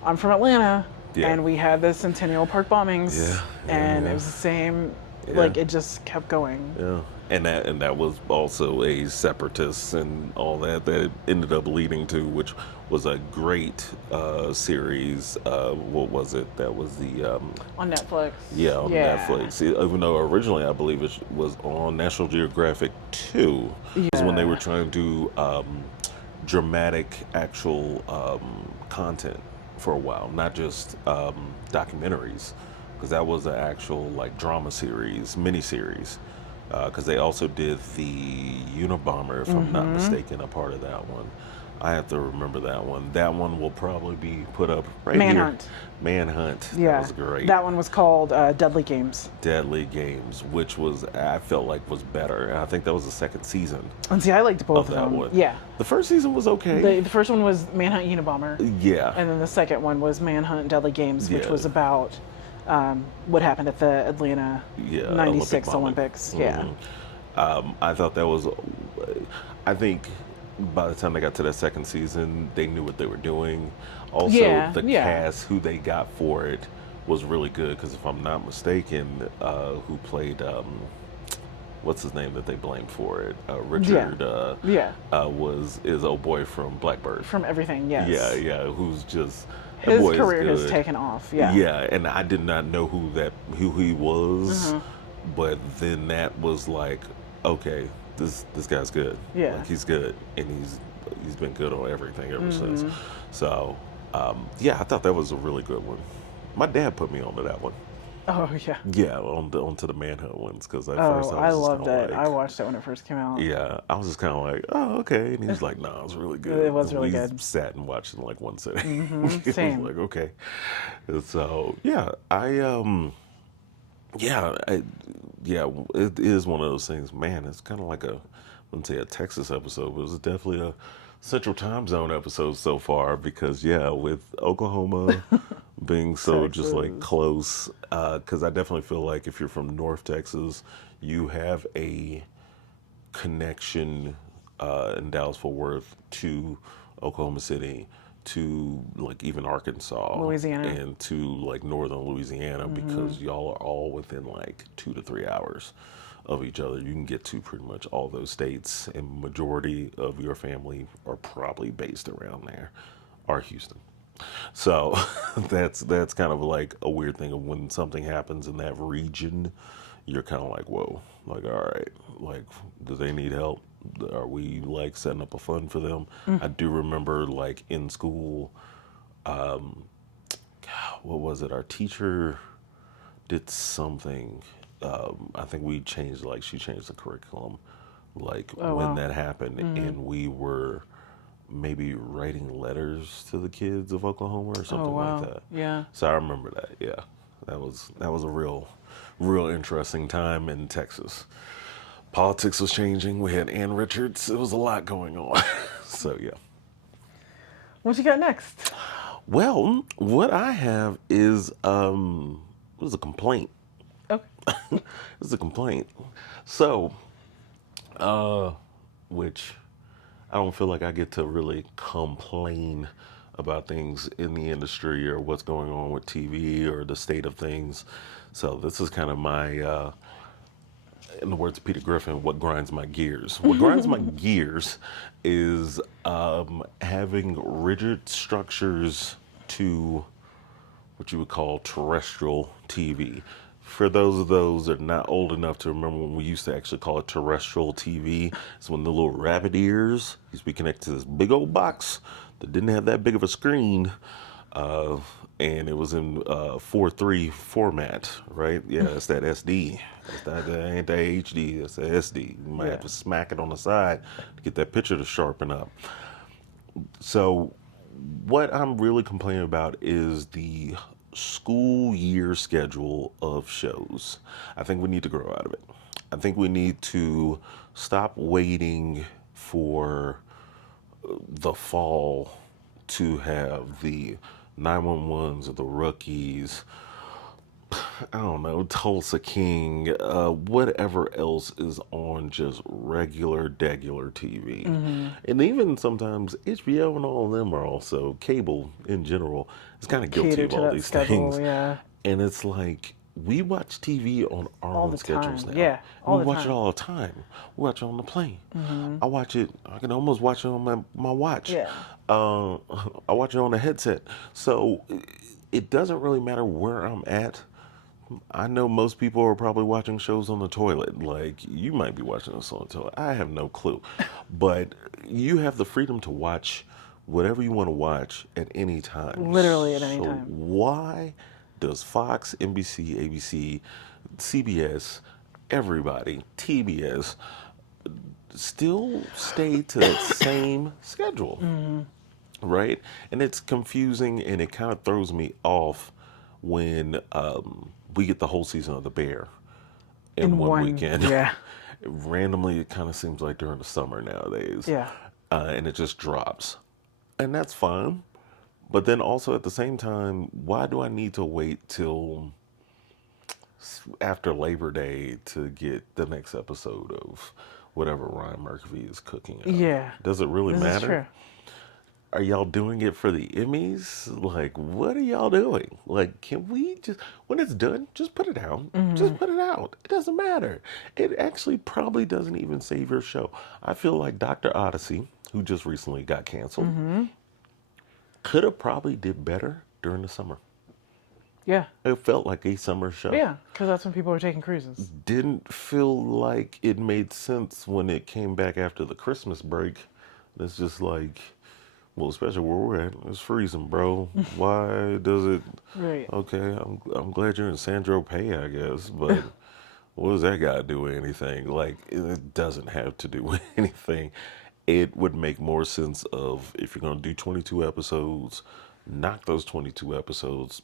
I'm from Atlanta, and we had the Centennial Park bombings. And it was the same, like, it just kept going. Yeah. And that was also a separatist and all that it ended up leading to, which was a great series. What was it? That was the On Netflix. Yeah, on Netflix. Even though originally I believe it was on National Geographic 2. It was when they were trying to do dramatic actual content for a while, not just documentaries, because that was an actual like drama series, miniseries. Because they also did the Unabomber, if I'm not mistaken, a part of that one. I have to remember that one. That one will probably be put up right here. Manhunt. Manhunt. That Yeah. was great. That one was called Deadly Games. Deadly Games, which was I felt like was better. I think that was the second season And see, I liked both of of that them. one. Yeah. The first season was okay. The first one was Manhunt Unabomber. Yeah. And then the second one was Manhunt Deadly Games, which Yeah. was about what happened at the Atlanta Yeah, 96 bombing. Olympics. Yeah. I thought that was. I think by the time they got to that second season, they knew what they were doing. Also, Yeah, the yeah. cast who they got for it was really good because if I'm not mistaken, who played what's his name that they blamed for it? Richard. Yeah. Is old boy from Blackbird. From everything, yes. Yeah. Who's just that His boy is career has good. taken off. Yeah. Yeah, and I did not know who he was, Mm-hmm. but then that was like, okay, this guy's good. Yeah. Like he's good, and he's been good on everything ever since. Mm-hmm. So, yeah, I thought that was a really good one. My dad put me onto that one. Oh, yeah. Yeah, onto the Manhunt ones because at Oh, first I I was just loved kinda it. like, I watched it when it first came out. yeah, I was just kind of like, oh, okay. And he was like, no, it was really good. It was And really we good. sat and watched in like one sitting. It same. was like, okay. And so, yeah, it is one of those things, man, it's kind of like I wouldn't say a Texas episode, but it was definitely a Central Time Zone episode so far because, yeah, with Oklahoma being so just like Texas. close, because I definitely feel like if you're from North Texas, you have a connection in Dallas Fort Worth to Oklahoma City, to like even Arkansas, Louisiana. and to like northern Louisiana because y'all are all within like 2 to 3 hours of each other. You can get to pretty much all those states, and majority of your family are probably based around there, or Houston. So that's kind of like a weird thing of when something happens in that region, you're kind of like, whoa, like, all right, like, do they need help? Are we like setting up a fund for them? I do remember like in school, what was it? Our teacher did something. I think we changed, like, she changed the curriculum, like Oh, when wow. that happened, and we were maybe writing letters to the kids of Oklahoma or something Oh, wow. like that. Yeah. So I remember that. Yeah, that was a real interesting time in Texas. Politics was changing. We had Ann Richards. It was a lot going on. So yeah. What you got next? Well, what I have is it was a complaint. Okay. It's a complaint. So, which I don't feel like I get to really complain about things in the industry or what's going on with TV or the state of things. So this is kind of my, in the words of Peter Griffin, what grinds my gears. What grinds my gears is having rigid structures to what you would call terrestrial TV. For those that are not old enough to remember when we used to actually call it terrestrial TV, it's when the little rabbit ears used to be connected to this big old box that didn't have that big of a screen, and it was in 4:3 format, right? Yeah, it's that SD. That ain't that HD. That's the SD. You might have Yeah. to smack it on the side to get that picture to sharpen up. So what I'm really complaining about is the school year schedule of shows. I think we need to grow out of it. I think we need to stop waiting for the fall to have the 911s or the rookies, I don't know, Tulsa King, whatever else is on just regular, degular TV. And even sometimes HBO and all of them are also, cable in general, is kind of guilty Cater of to all that these schedule, things. yeah. And it's like, we watch TV on our All own the schedules time, now. yeah, all We the watch it time. all the time. We watch it on the plane. I watch it, I can almost watch it on my watch. Yeah. I watch it on the headset. So it doesn't really matter where I'm at. I know most people are probably watching shows on the toilet. Like, you might be watching this on the toilet. I have no clue. But you have the freedom to watch whatever you want to watch at any time. Literally at any So time. why does Fox, NBC, ABC, CBS, everybody, TBS, still stay to that same schedule, right? And it's confusing and it kind of throws me off when we get the whole season of The Bear in In one one, weekend. yeah, Randomly, it kind of seems like during the summer nowadays, yeah, and it just drops. And that's fine. But then also at the same time, why do I need to wait till after Labor Day to get the next episode of whatever Ryan Murphy is cooking up? yeah. Does it really This is matter? true. Are y'all doing it for the Emmys? Like, what are y'all doing? Like, can we just, when it's done, just put it out. Just put it out. It doesn't matter. It actually probably doesn't even save your show. I feel like Dr. Odyssey, who just recently got canceled, could have probably did better during the summer. Yeah, It felt like a summer show. yeah, because that's when people were taking cruises. Didn't feel like it made sense when it came back after the Christmas break. It's just like, well, especially where we're at, it's freezing, bro. Why does it? Right. Okay, I'm glad you're in San Tropez, I guess, but what does that got to do with anything? Like, it doesn't have to do with anything. It would make more sense of if you're gonna do 22 episodes, knock those 22 episodes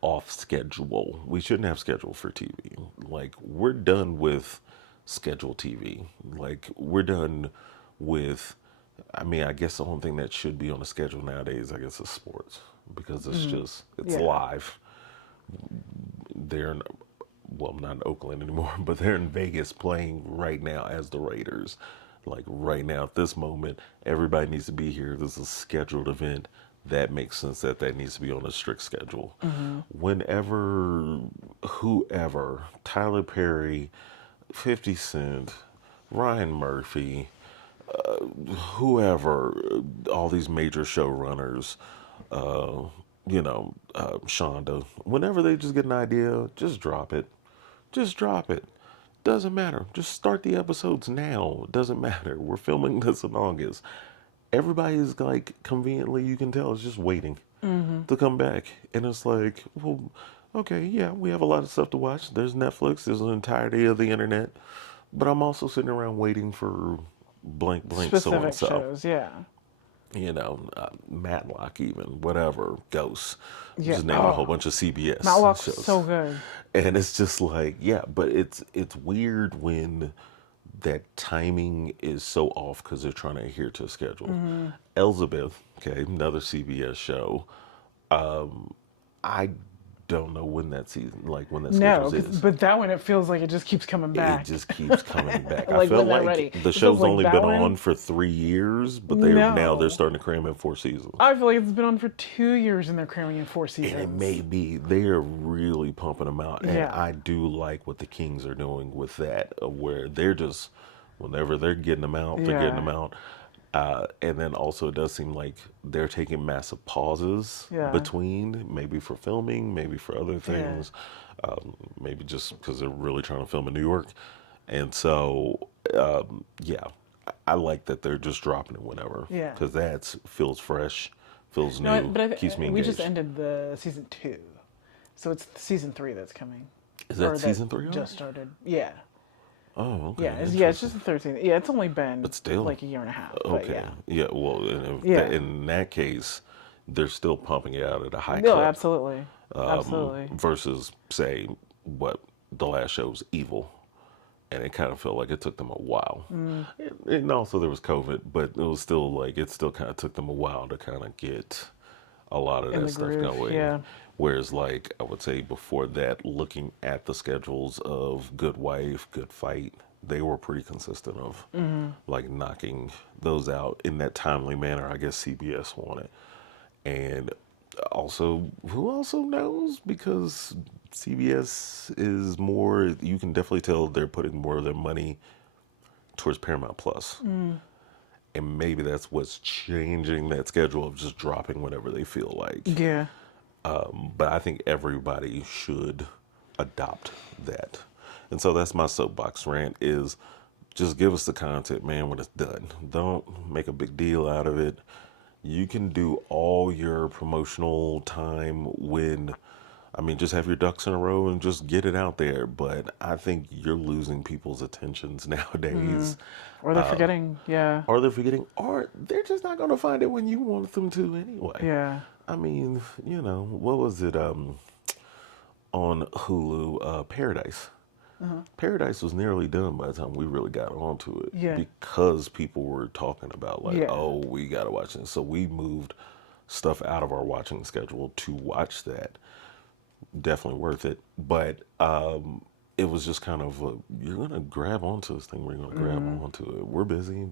off schedule. We shouldn't have schedule for TV. Like, we're done with schedule TV. Like, we're done with, I mean, I guess the only thing that should be on the schedule nowadays, I guess, is sports because it's just, it's Yeah. live. They're in, well, not in Oakland anymore, but they're in Vegas playing right now as the Raiders. Like right now, at this moment, everybody needs to be here. This is a scheduled event. That makes sense that that needs to be on a strict schedule. Whenever, whoever, Tyler Perry, 50 Cent, Ryan Murphy, whoever, all these major showrunners, uh, Shonda, whenever they just get an idea, just drop it. Just drop it. Doesn't matter. Just start the episodes now. Doesn't matter. We're filming this in August. Everybody is like, conveniently, you can tell, is just waiting to come back. And it's like, well, okay, yeah, we have a lot of stuff to watch. There's Netflix, there's an entirety of the internet. But I'm also sitting around waiting for blank, blank, so and Specific so. shows, yeah. Matlock, even, whatever, Ghosts. Yeah. Just naming a whole Oh, bunch of CBS Matlock's shows. so good. And it's just like, yeah, but it's weird when that timing is so off because they're trying to adhere to a schedule. Elizabeth, okay, another CBS show. I don't know when that season, like when that No, schedule is. but that one, it feels like it just keeps coming back. It just keeps coming back. I Like felt when they're like ready. the It feels show's like only that been one- on for 3 years, but they're now they're No. starting to cram in 4 seasons. I feel like it's been on for 2 years and they're cramming in 4 seasons. And it may be they're really pumping them out, and Yeah. I do like what the Kings are doing with that, where they're just whenever they're getting them out, they're getting Yeah. them out. And then also it does seem like they're taking massive pauses Yeah. between, maybe for filming, maybe for other things, maybe just because they're really trying to film in New York. And so, yeah, I like that they're just dropping it whenever, Yeah. because that feels fresh, feels new, No, but keeps me we engaged. just ended the season 2. So it's season 3 that's coming. Is that Or season 3 just started. Yeah. Oh, okay. Yeah, it's just the 13th. Yeah, it's only been But still. like a year and a half. But Okay. yeah. Yeah. Well, Yeah. in that case, they're still pumping it out at a high No, clip. absolutely. Absolutely. Versus, say, what the last show was, Evil, and it kind of felt like it took them a while. And also there was COVID, but it was still like it still kind of took them a while to kind of get a lot of In that the stuff groove, going. yeah. Whereas, like I would say before that, looking at the schedules of Good Wife, Good Fight, they were pretty consistent of like knocking those out in that timely manner. I guess CBS wanted, and also who also knows, because CBS is more. You can definitely tell they're putting more of their money towards Paramount Plus. And maybe that's what's changing that schedule of just dropping whenever they feel like. Yeah. But I think everybody should adopt that. And so that's my soapbox rant is just give us the content, man, when it's done. Don't make a big deal out of it. You can do all your promotional time when I mean, just have your ducks in a row and just get it out there. But I think you're losing people's attentions nowadays. Or they're forgetting. Yeah. Or they're forgetting, or they're just not going to find it when you want them to anyway. Yeah. I mean, what was it on Hulu? Paradise. Paradise was nearly done by the time we really got onto it Yeah. because people were talking about, like, Yeah. oh, we got to watch it. So we moved stuff out of our watching schedule to watch that. Definitely worth it. But it was just kind of, you're going to grab onto this thing. We're going to grab onto it. We're busy.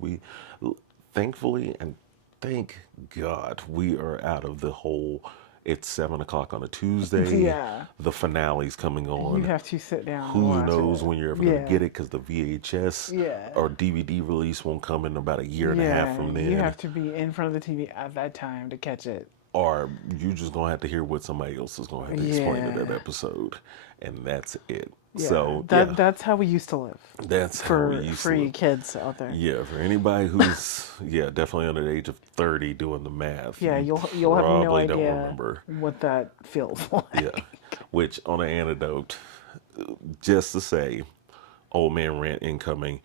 Thankfully, and thank God, we are out of the whole, it's 7 o'clock on a Tuesday. Yeah. The finale's coming on. You have to sit down and Who watch knows it. when you're ever going to get it, because the VHS Yeah. or DVD release won't come in about a year and a half from then. You have to be in front of the TV at that time to catch it. Or you just going to have to hear what somebody else is going to have to explain in that Yeah. episode. And that's it. Yeah. So, that's how we used to live. that's how For we used for to you live. kids out there. Yeah, for anybody who's definitely under the age of 30 doing the math. Yeah, you you'll have no probably don't idea remember. what that feels like. Yeah. Which, on an antidote, just to say, old man rant incoming.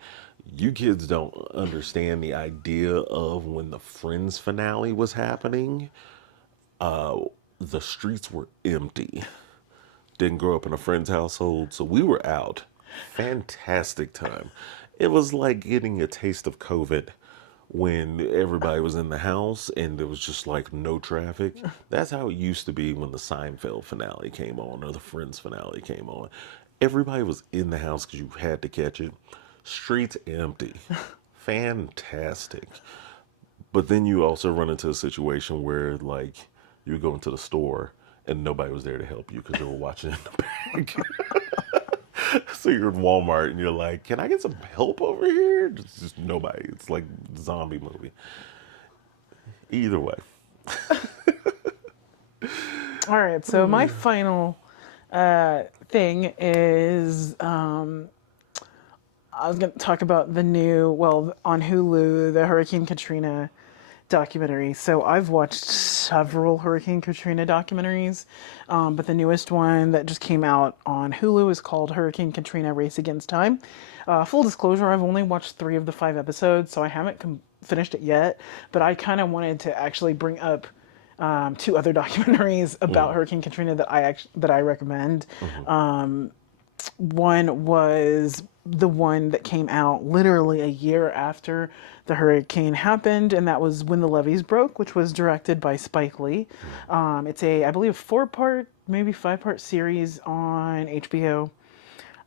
You kids don't understand the idea of when the Friends finale was happening. The streets were empty. Didn't grow up in a Friends household, so we were out. Fantastic time. It was like getting a taste of COVID when everybody was in the house and there was just like no traffic. That's how it used to be when the Seinfeld finale came on or the Friends finale came on. Everybody was in the house because you had to catch it. Streets empty. Fantastic. But then you also run into a situation where, like, you go into the store and nobody was there to help you because they were watching in the back. So you're in Walmart and you're like, can I get some help over here? Just nobody. It's like a zombie movie. Either way. All right, so my final thing is I was going to talk about the new, on Hulu, the Hurricane Katrina documentary. So I've watched several Hurricane Katrina documentaries, but the newest one that just came out on Hulu is called Hurricane Katrina Race Against Time. Full disclosure, I've only watched 3 of the 5 episodes, so I haven't finished it yet, but I kind of wanted to actually bring up 2 other documentaries about Hurricane Katrina that I recommend. One was the one that came out literally a year after the hurricane happened, and that was When the Levees Broke, which was directed by Spike Lee. It's I believe, 4-part, maybe 5-part series on HBO.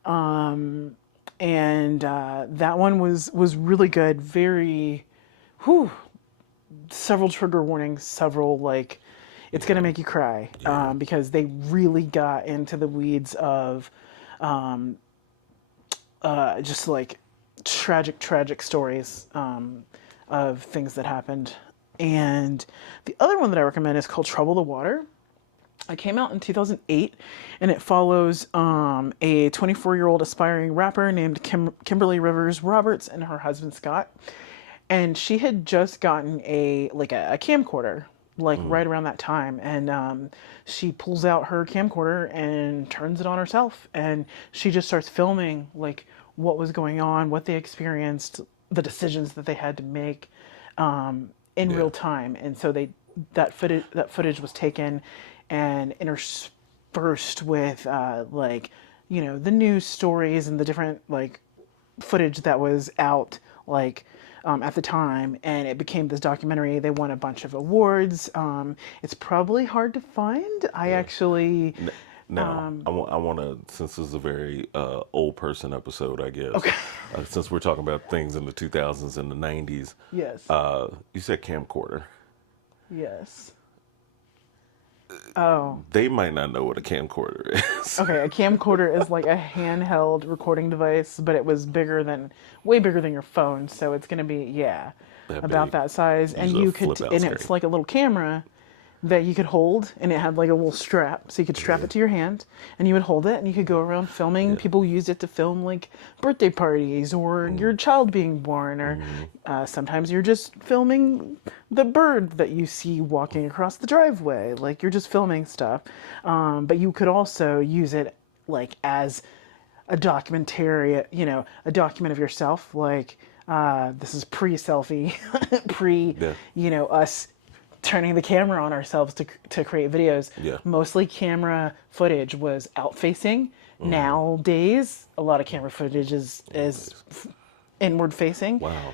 And that one was really good. Very, several trigger warnings, several, like, it's going to make you cry, because they really got into the weeds of just like tragic stories of things that happened. And the other one that I recommend is called Trouble the Water. It came out in 2008, and it follows a 24-year-old aspiring rapper named Kimberly Rivers Roberts and her husband Scott. And she had just gotten a camcorder, right around that time, and she pulls out her camcorder and turns it on herself, and she just starts filming like what was going on, what they experienced, the decisions that they had to make in real time. And so that footage was taken and interspersed with the news stories and the different footage that was out at the time, and it became this documentary. They won a bunch of awards. It's probably hard to find. I actually Now, I want to, since this is a very old person episode, I guess. Okay. Since we're talking about things in the 2000s and the 90s. Yes. You said camcorder. Yes. Oh. They might not know what a camcorder is. Okay, a camcorder is like a handheld recording device, but it was way bigger than your phone, so it's going to be, That about big. that size. And Use a you could, flip-out and screen. it's like a little camera, that you could hold, and it had like a little strap, so you could strap it to your hand, and you would hold it, and you could go around filming. People used it to film like birthday parties or your child being born, or sometimes you're just filming the bird that you see walking across the driveway. Like you're just filming stuff, but you could also use it like as a documentary, a document of yourself. Like this is pre-selfie, pre, Yeah. us turning the camera on ourselves to create videos. Yeah. Mostly camera footage was out facing. Nowadays, a lot of camera footage is inward facing. Wow.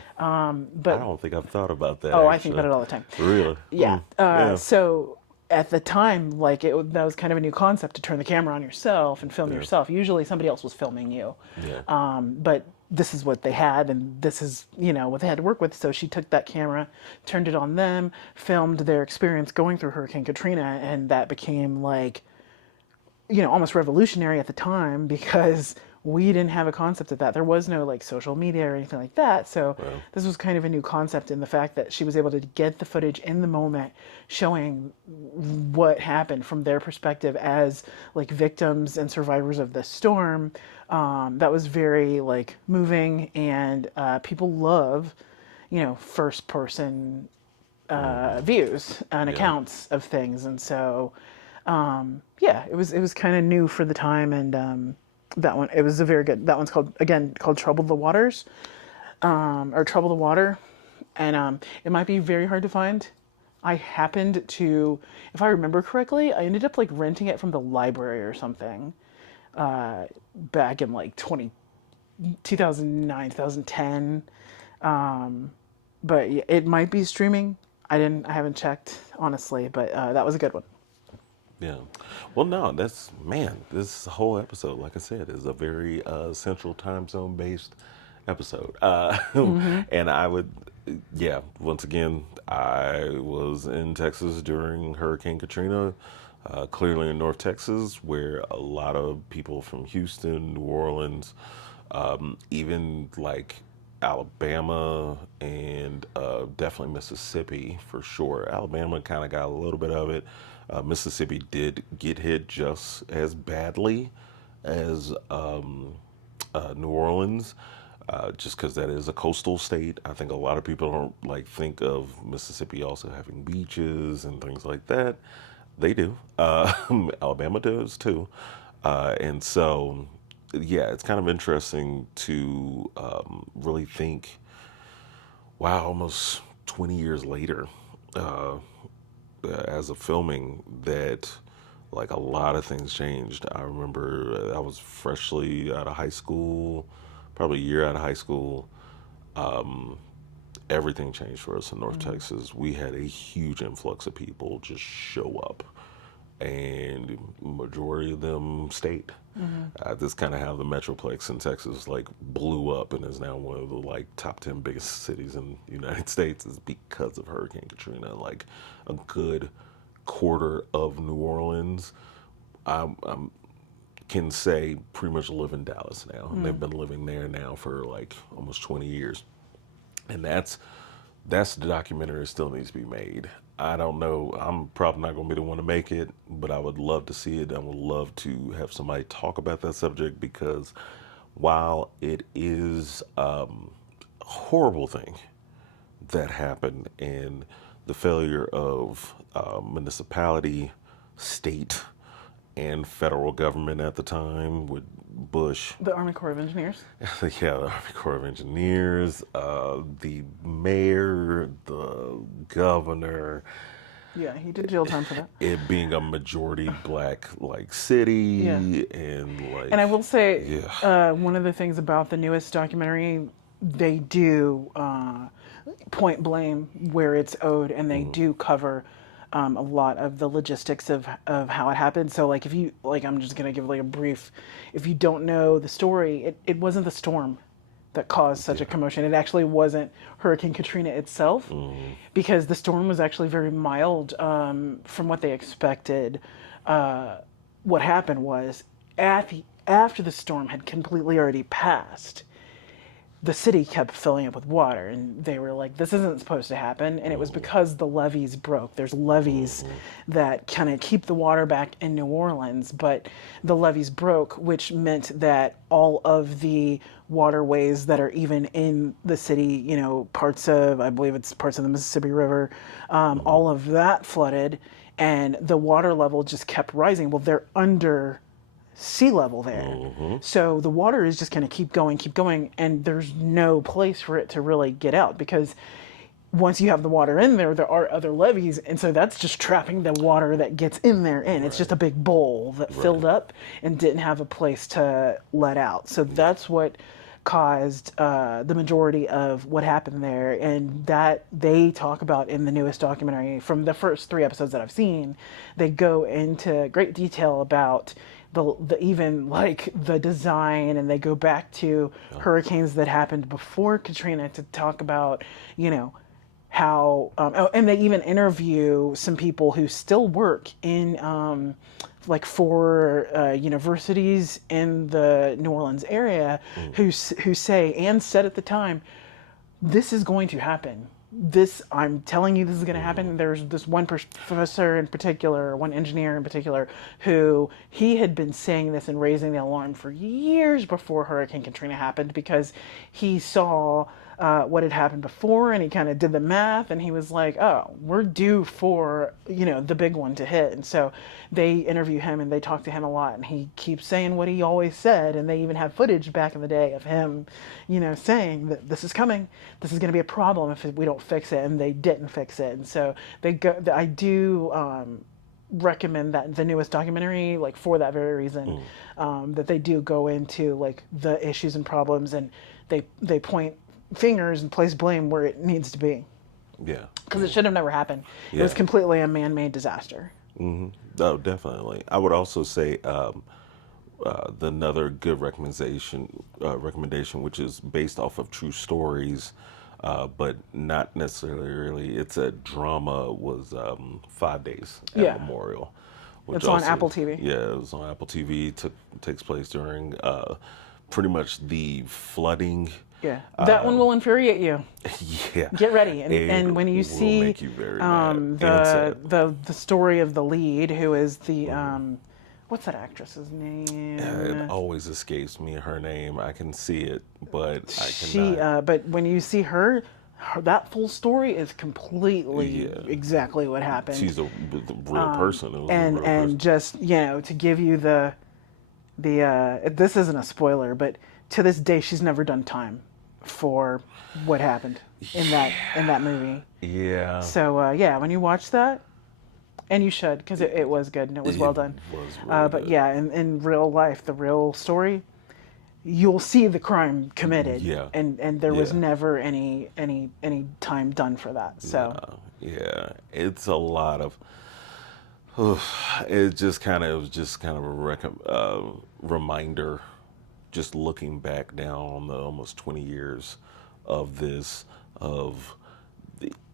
But I don't think I've thought about that. oh, actually. I think about it all the time. Really? Yeah. Yeah. So at the time, like that was kind of a new concept to turn the camera on yourself and film yourself. Usually somebody else was filming you. Yeah. But this is what they had, and this is, what they had to work with. So she took that camera, turned it on them, filmed their experience going through Hurricane Katrina, and that became like, almost revolutionary at the time because we didn't have a concept of that. There was no like social media or anything like that. So this was kind of a new concept in the fact that she was able to get the footage in the moment, showing what happened from their perspective as like victims and survivors of the storm. That was very like moving, and people love, first person views and accounts of things. And so, it was kind of new for the time, and that one, it was a very good. That one's called Trouble the Waters, or Trouble the Water, and it might be very hard to find. I happened to, if I remember correctly, I ended up like renting it from the library or something, back in like 2009, 2010. But yeah, it might be streaming. I haven't checked honestly, but that was a good one. Yeah. Well, no, this whole episode, like I said, is a very central time zone based episode. And I would, yeah, once again, I was in Texas during Hurricane Katrina, clearly in North Texas, where a lot of people from Houston, New Orleans, even like Alabama and definitely Mississippi for sure. Alabama kind of got a little bit of it. Mississippi did get hit just as badly as New Orleans, just because that is a coastal state. I think a lot of people don't like think of Mississippi also having beaches and things like that. They do. Alabama does too, and so yeah, it's kind of interesting to really think. Wow, almost 20 years later. As of filming that like a lot of things changed. I remember I was freshly out of high school, probably a year out of high school. Everything changed for us in North Texas. We had a huge influx of people just show up, and majority of them stayed. This kind of how the Metroplex in Texas like blew up and is now one of the like top 10 biggest cities in the United States is because of Hurricane Katrina. Like a good quarter of New Orleans, I can say pretty much live in Dallas now. And they've been living there now for like almost 20 years. And that's the documentary that still needs to be made. I don't know. I'm probably not going to be the one to make it, but I would love to see it. I would love to have somebody talk about that subject because while it is a horrible thing that happened and the failure of municipality, state, and federal government at the time with Bush. The Army Corps of Engineers. Yeah, the Army Corps of Engineers, the mayor, the governor. Yeah, he did jail time for that. It being a majority black like city Yeah. and like. And I will say, Yeah. one of the things about the newest documentary, they do point blame where it's owed, and they do cover a lot of the logistics of how it happened. So like if you like, I'm just gonna give like a brief. If you don't know the story, it wasn't the storm that caused such a commotion. It actually wasn't Hurricane Katrina itself, because the storm was actually very mild from what they expected. What happened was after the storm had completely already passed, the city kept filling up with water, and they were like, this isn't supposed to happen. And it was because the levees broke. There's levees that kind of keep the water back in New Orleans, but the levees broke, which meant that all of the waterways that are even in the city, parts of, I believe it's parts of the Mississippi River, all of that flooded, and the water level just kept rising. Well, they're under sea level there. So the water is just going to keep going, and there's no place for it to really get out, because once you have the water in there, there are other levees, and so that's just trapping the water that gets in there in. It's just a big bowl that filled up and didn't have a place to let out. So that's what caused the majority of what happened there, and that they talk about in the newest documentary. From the first 3 episodes that I've seen, they go into great detail about the even like the design, and they go back to hurricanes that happened before Katrina to talk about, how and they even interview some people who still work in like for universities in the New Orleans area, who say and said at the time, this is going to happen. I'm telling you, this is going to happen. There's this one professor in particular, one engineer in particular, who he had been saying this and raising the alarm for years before Hurricane Katrina happened, because he saw what had happened before, and he kind of did the math, and he was like, oh, we're due for, the big one to hit. And so they interview him and they talk to him a lot, and he keeps saying what he always said. And they even have footage back in the day of him, saying that this is coming, this is going to be a problem if we don't fix it, and they didn't fix it. And so I do recommend that the newest documentary, like for that very reason, that they do go into like the issues and problems, and they point fingers and place blame where it needs to be. Yeah. Because it should have never happened. It was completely a man-made disaster. Oh, definitely. I would also say another good recommendation, which is based off of true stories, but not necessarily. It's a drama. Was 5 Days at Memorial. Which It's on Apple TV. Yeah, it was on Apple TV. Takes place during pretty much the flooding. Yeah, that one will infuriate you. Yeah, get ready, and when you see make you very mad. the story of the lead, who is the what's that actress's name? It always escapes me her name. I can see it, but I cannot. But when you see her, that full story is completely exactly what happened. She's the real person. It was and a real person. Just to give you the this isn't a spoiler, but to this day she's never done time for what happened in that movie. Yeah. So when you watch that, and you should, because it was good and it was well done. Was really but good. yeah, in real life, the real story, you'll see the crime committed. Yeah. And there was never any time done for that. So yeah, it's a lot of. It was just kind of a reminder, just looking back now on the almost 20 years of this,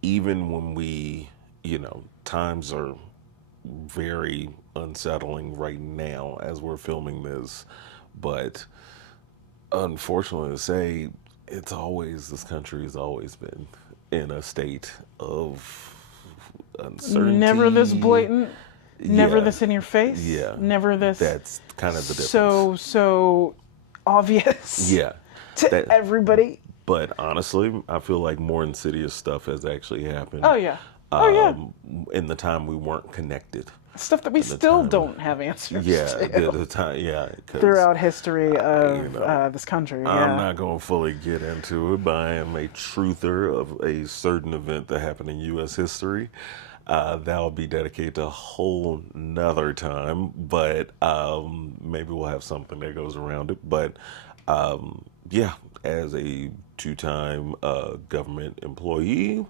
even when we, times are very unsettling right now as we're filming this, but unfortunately to say, this country has always been in a state of uncertainty. never this blatant, never Yeah. this in your face. Yeah. Never this. That's kind of the difference. So obvious. Yeah. To everybody. But honestly, I feel like more insidious stuff has actually happened. Oh yeah. Oh yeah. In the time we weren't connected. Stuff that we still don't have answers Yeah, to. the time. Yeah, 'cause Throughout history of this country. Yeah. I'm not going to fully get into it, but I am a truther of a certain event that happened in U.S. history. That'll be dedicated to a whole nother time, but maybe we'll have something that goes around it. But as a two-time government employee,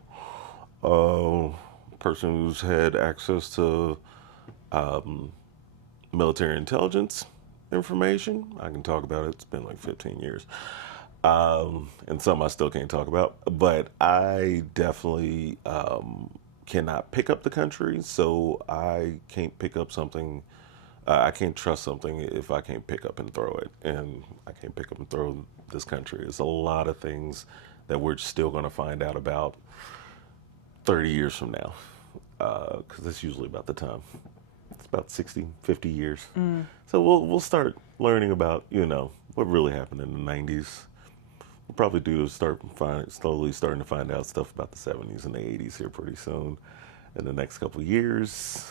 person who's had access to military intelligence information, I can talk about it. It's been like 15 years. And some I still can't talk about, but I definitely cannot pick up the country, so I can't pick up something I can't trust something if I can't pick up and throw it, and I can't pick up and throw this country. There's a lot of things that we're still going to find out about 30 years from now, because that's usually about the time. It's about 60, 50 years. So we'll start learning about, what really happened in the 90s. We'll probably slowly starting to find out stuff about the 70s and the 80s here pretty soon in the next couple of years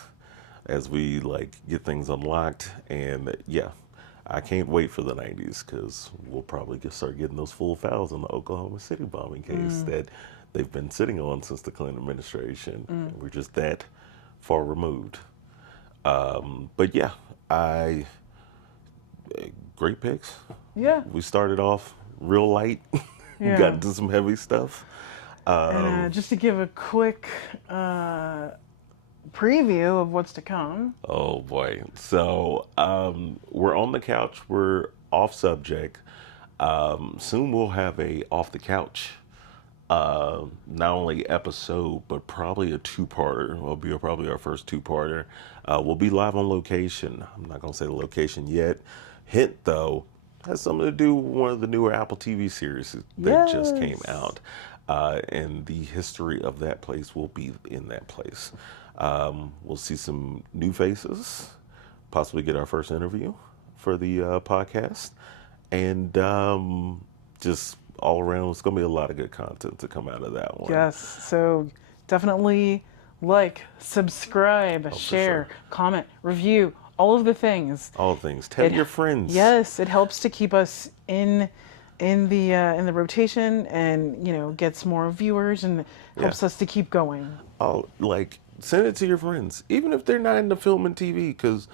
as we get things unlocked. And yeah, I can't wait for the 90s because we'll probably start getting those full files on the Oklahoma City bombing case that they've been sitting on since the Clinton administration. We're just that far removed. But yeah, great picks. Yeah. We started off real light, Yeah. got into some heavy stuff. And just to give a quick preview of what's to come. Oh boy. So we're on the couch. We're off subject. Soon we'll have a off the couch, not only episode, but probably a two-parter. Will be probably our first two-parter. We'll be live on location. I'm not going to say the location yet. Hint though, has something to do with one of the newer Apple TV series that just came out. And the history of that place will be in that place. We'll see some new faces, possibly get our first interview for the podcast. And just all around, it's going to be a lot of good content to come out of that one. Yes. So definitely subscribe, share, comment, review, all of the things. All things. Tell your friends. Yes, it helps to keep us in the rotation, and gets more viewers and helps us to keep going. Send it to your friends, even if they're not into film and TV, because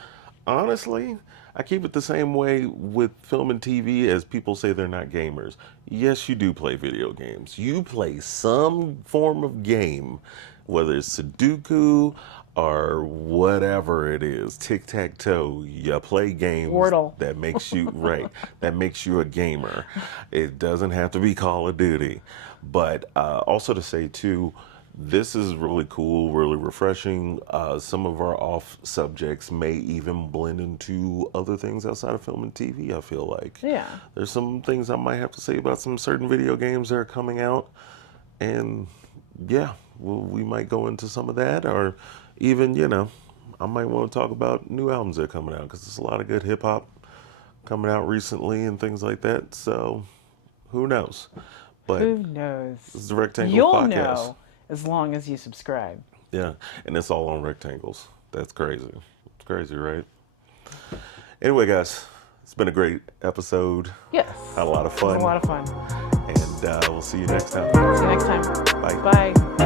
honestly, I keep it the same way with film and TV as people say they're not gamers. Yes, you do play video games. You play some form of game, whether it's Sudoku or whatever it is, tic-tac-toe. You play games Wordle. that makes you that makes you a gamer. It doesn't have to be Call of Duty. But also to say too, this is really cool, really refreshing. Some of our off subjects may even blend into other things outside of film and TV, I feel like. Yeah. There's some things I might have to say about some certain video games that are coming out. And yeah, we might go into some of that. Or even, I might want to talk about new albums that are coming out, because there's a lot of good hip hop coming out recently and things like that. So who knows? But who knows? This is the Rectangles You'll Podcast. know as long as you subscribe. Yeah, and it's all on rectangles. That's crazy. It's crazy, right? Anyway, guys, it's been a great episode. Yes. Had a lot of fun. It was a lot of fun. And we'll see you next time. See you next time. Bye. Bye.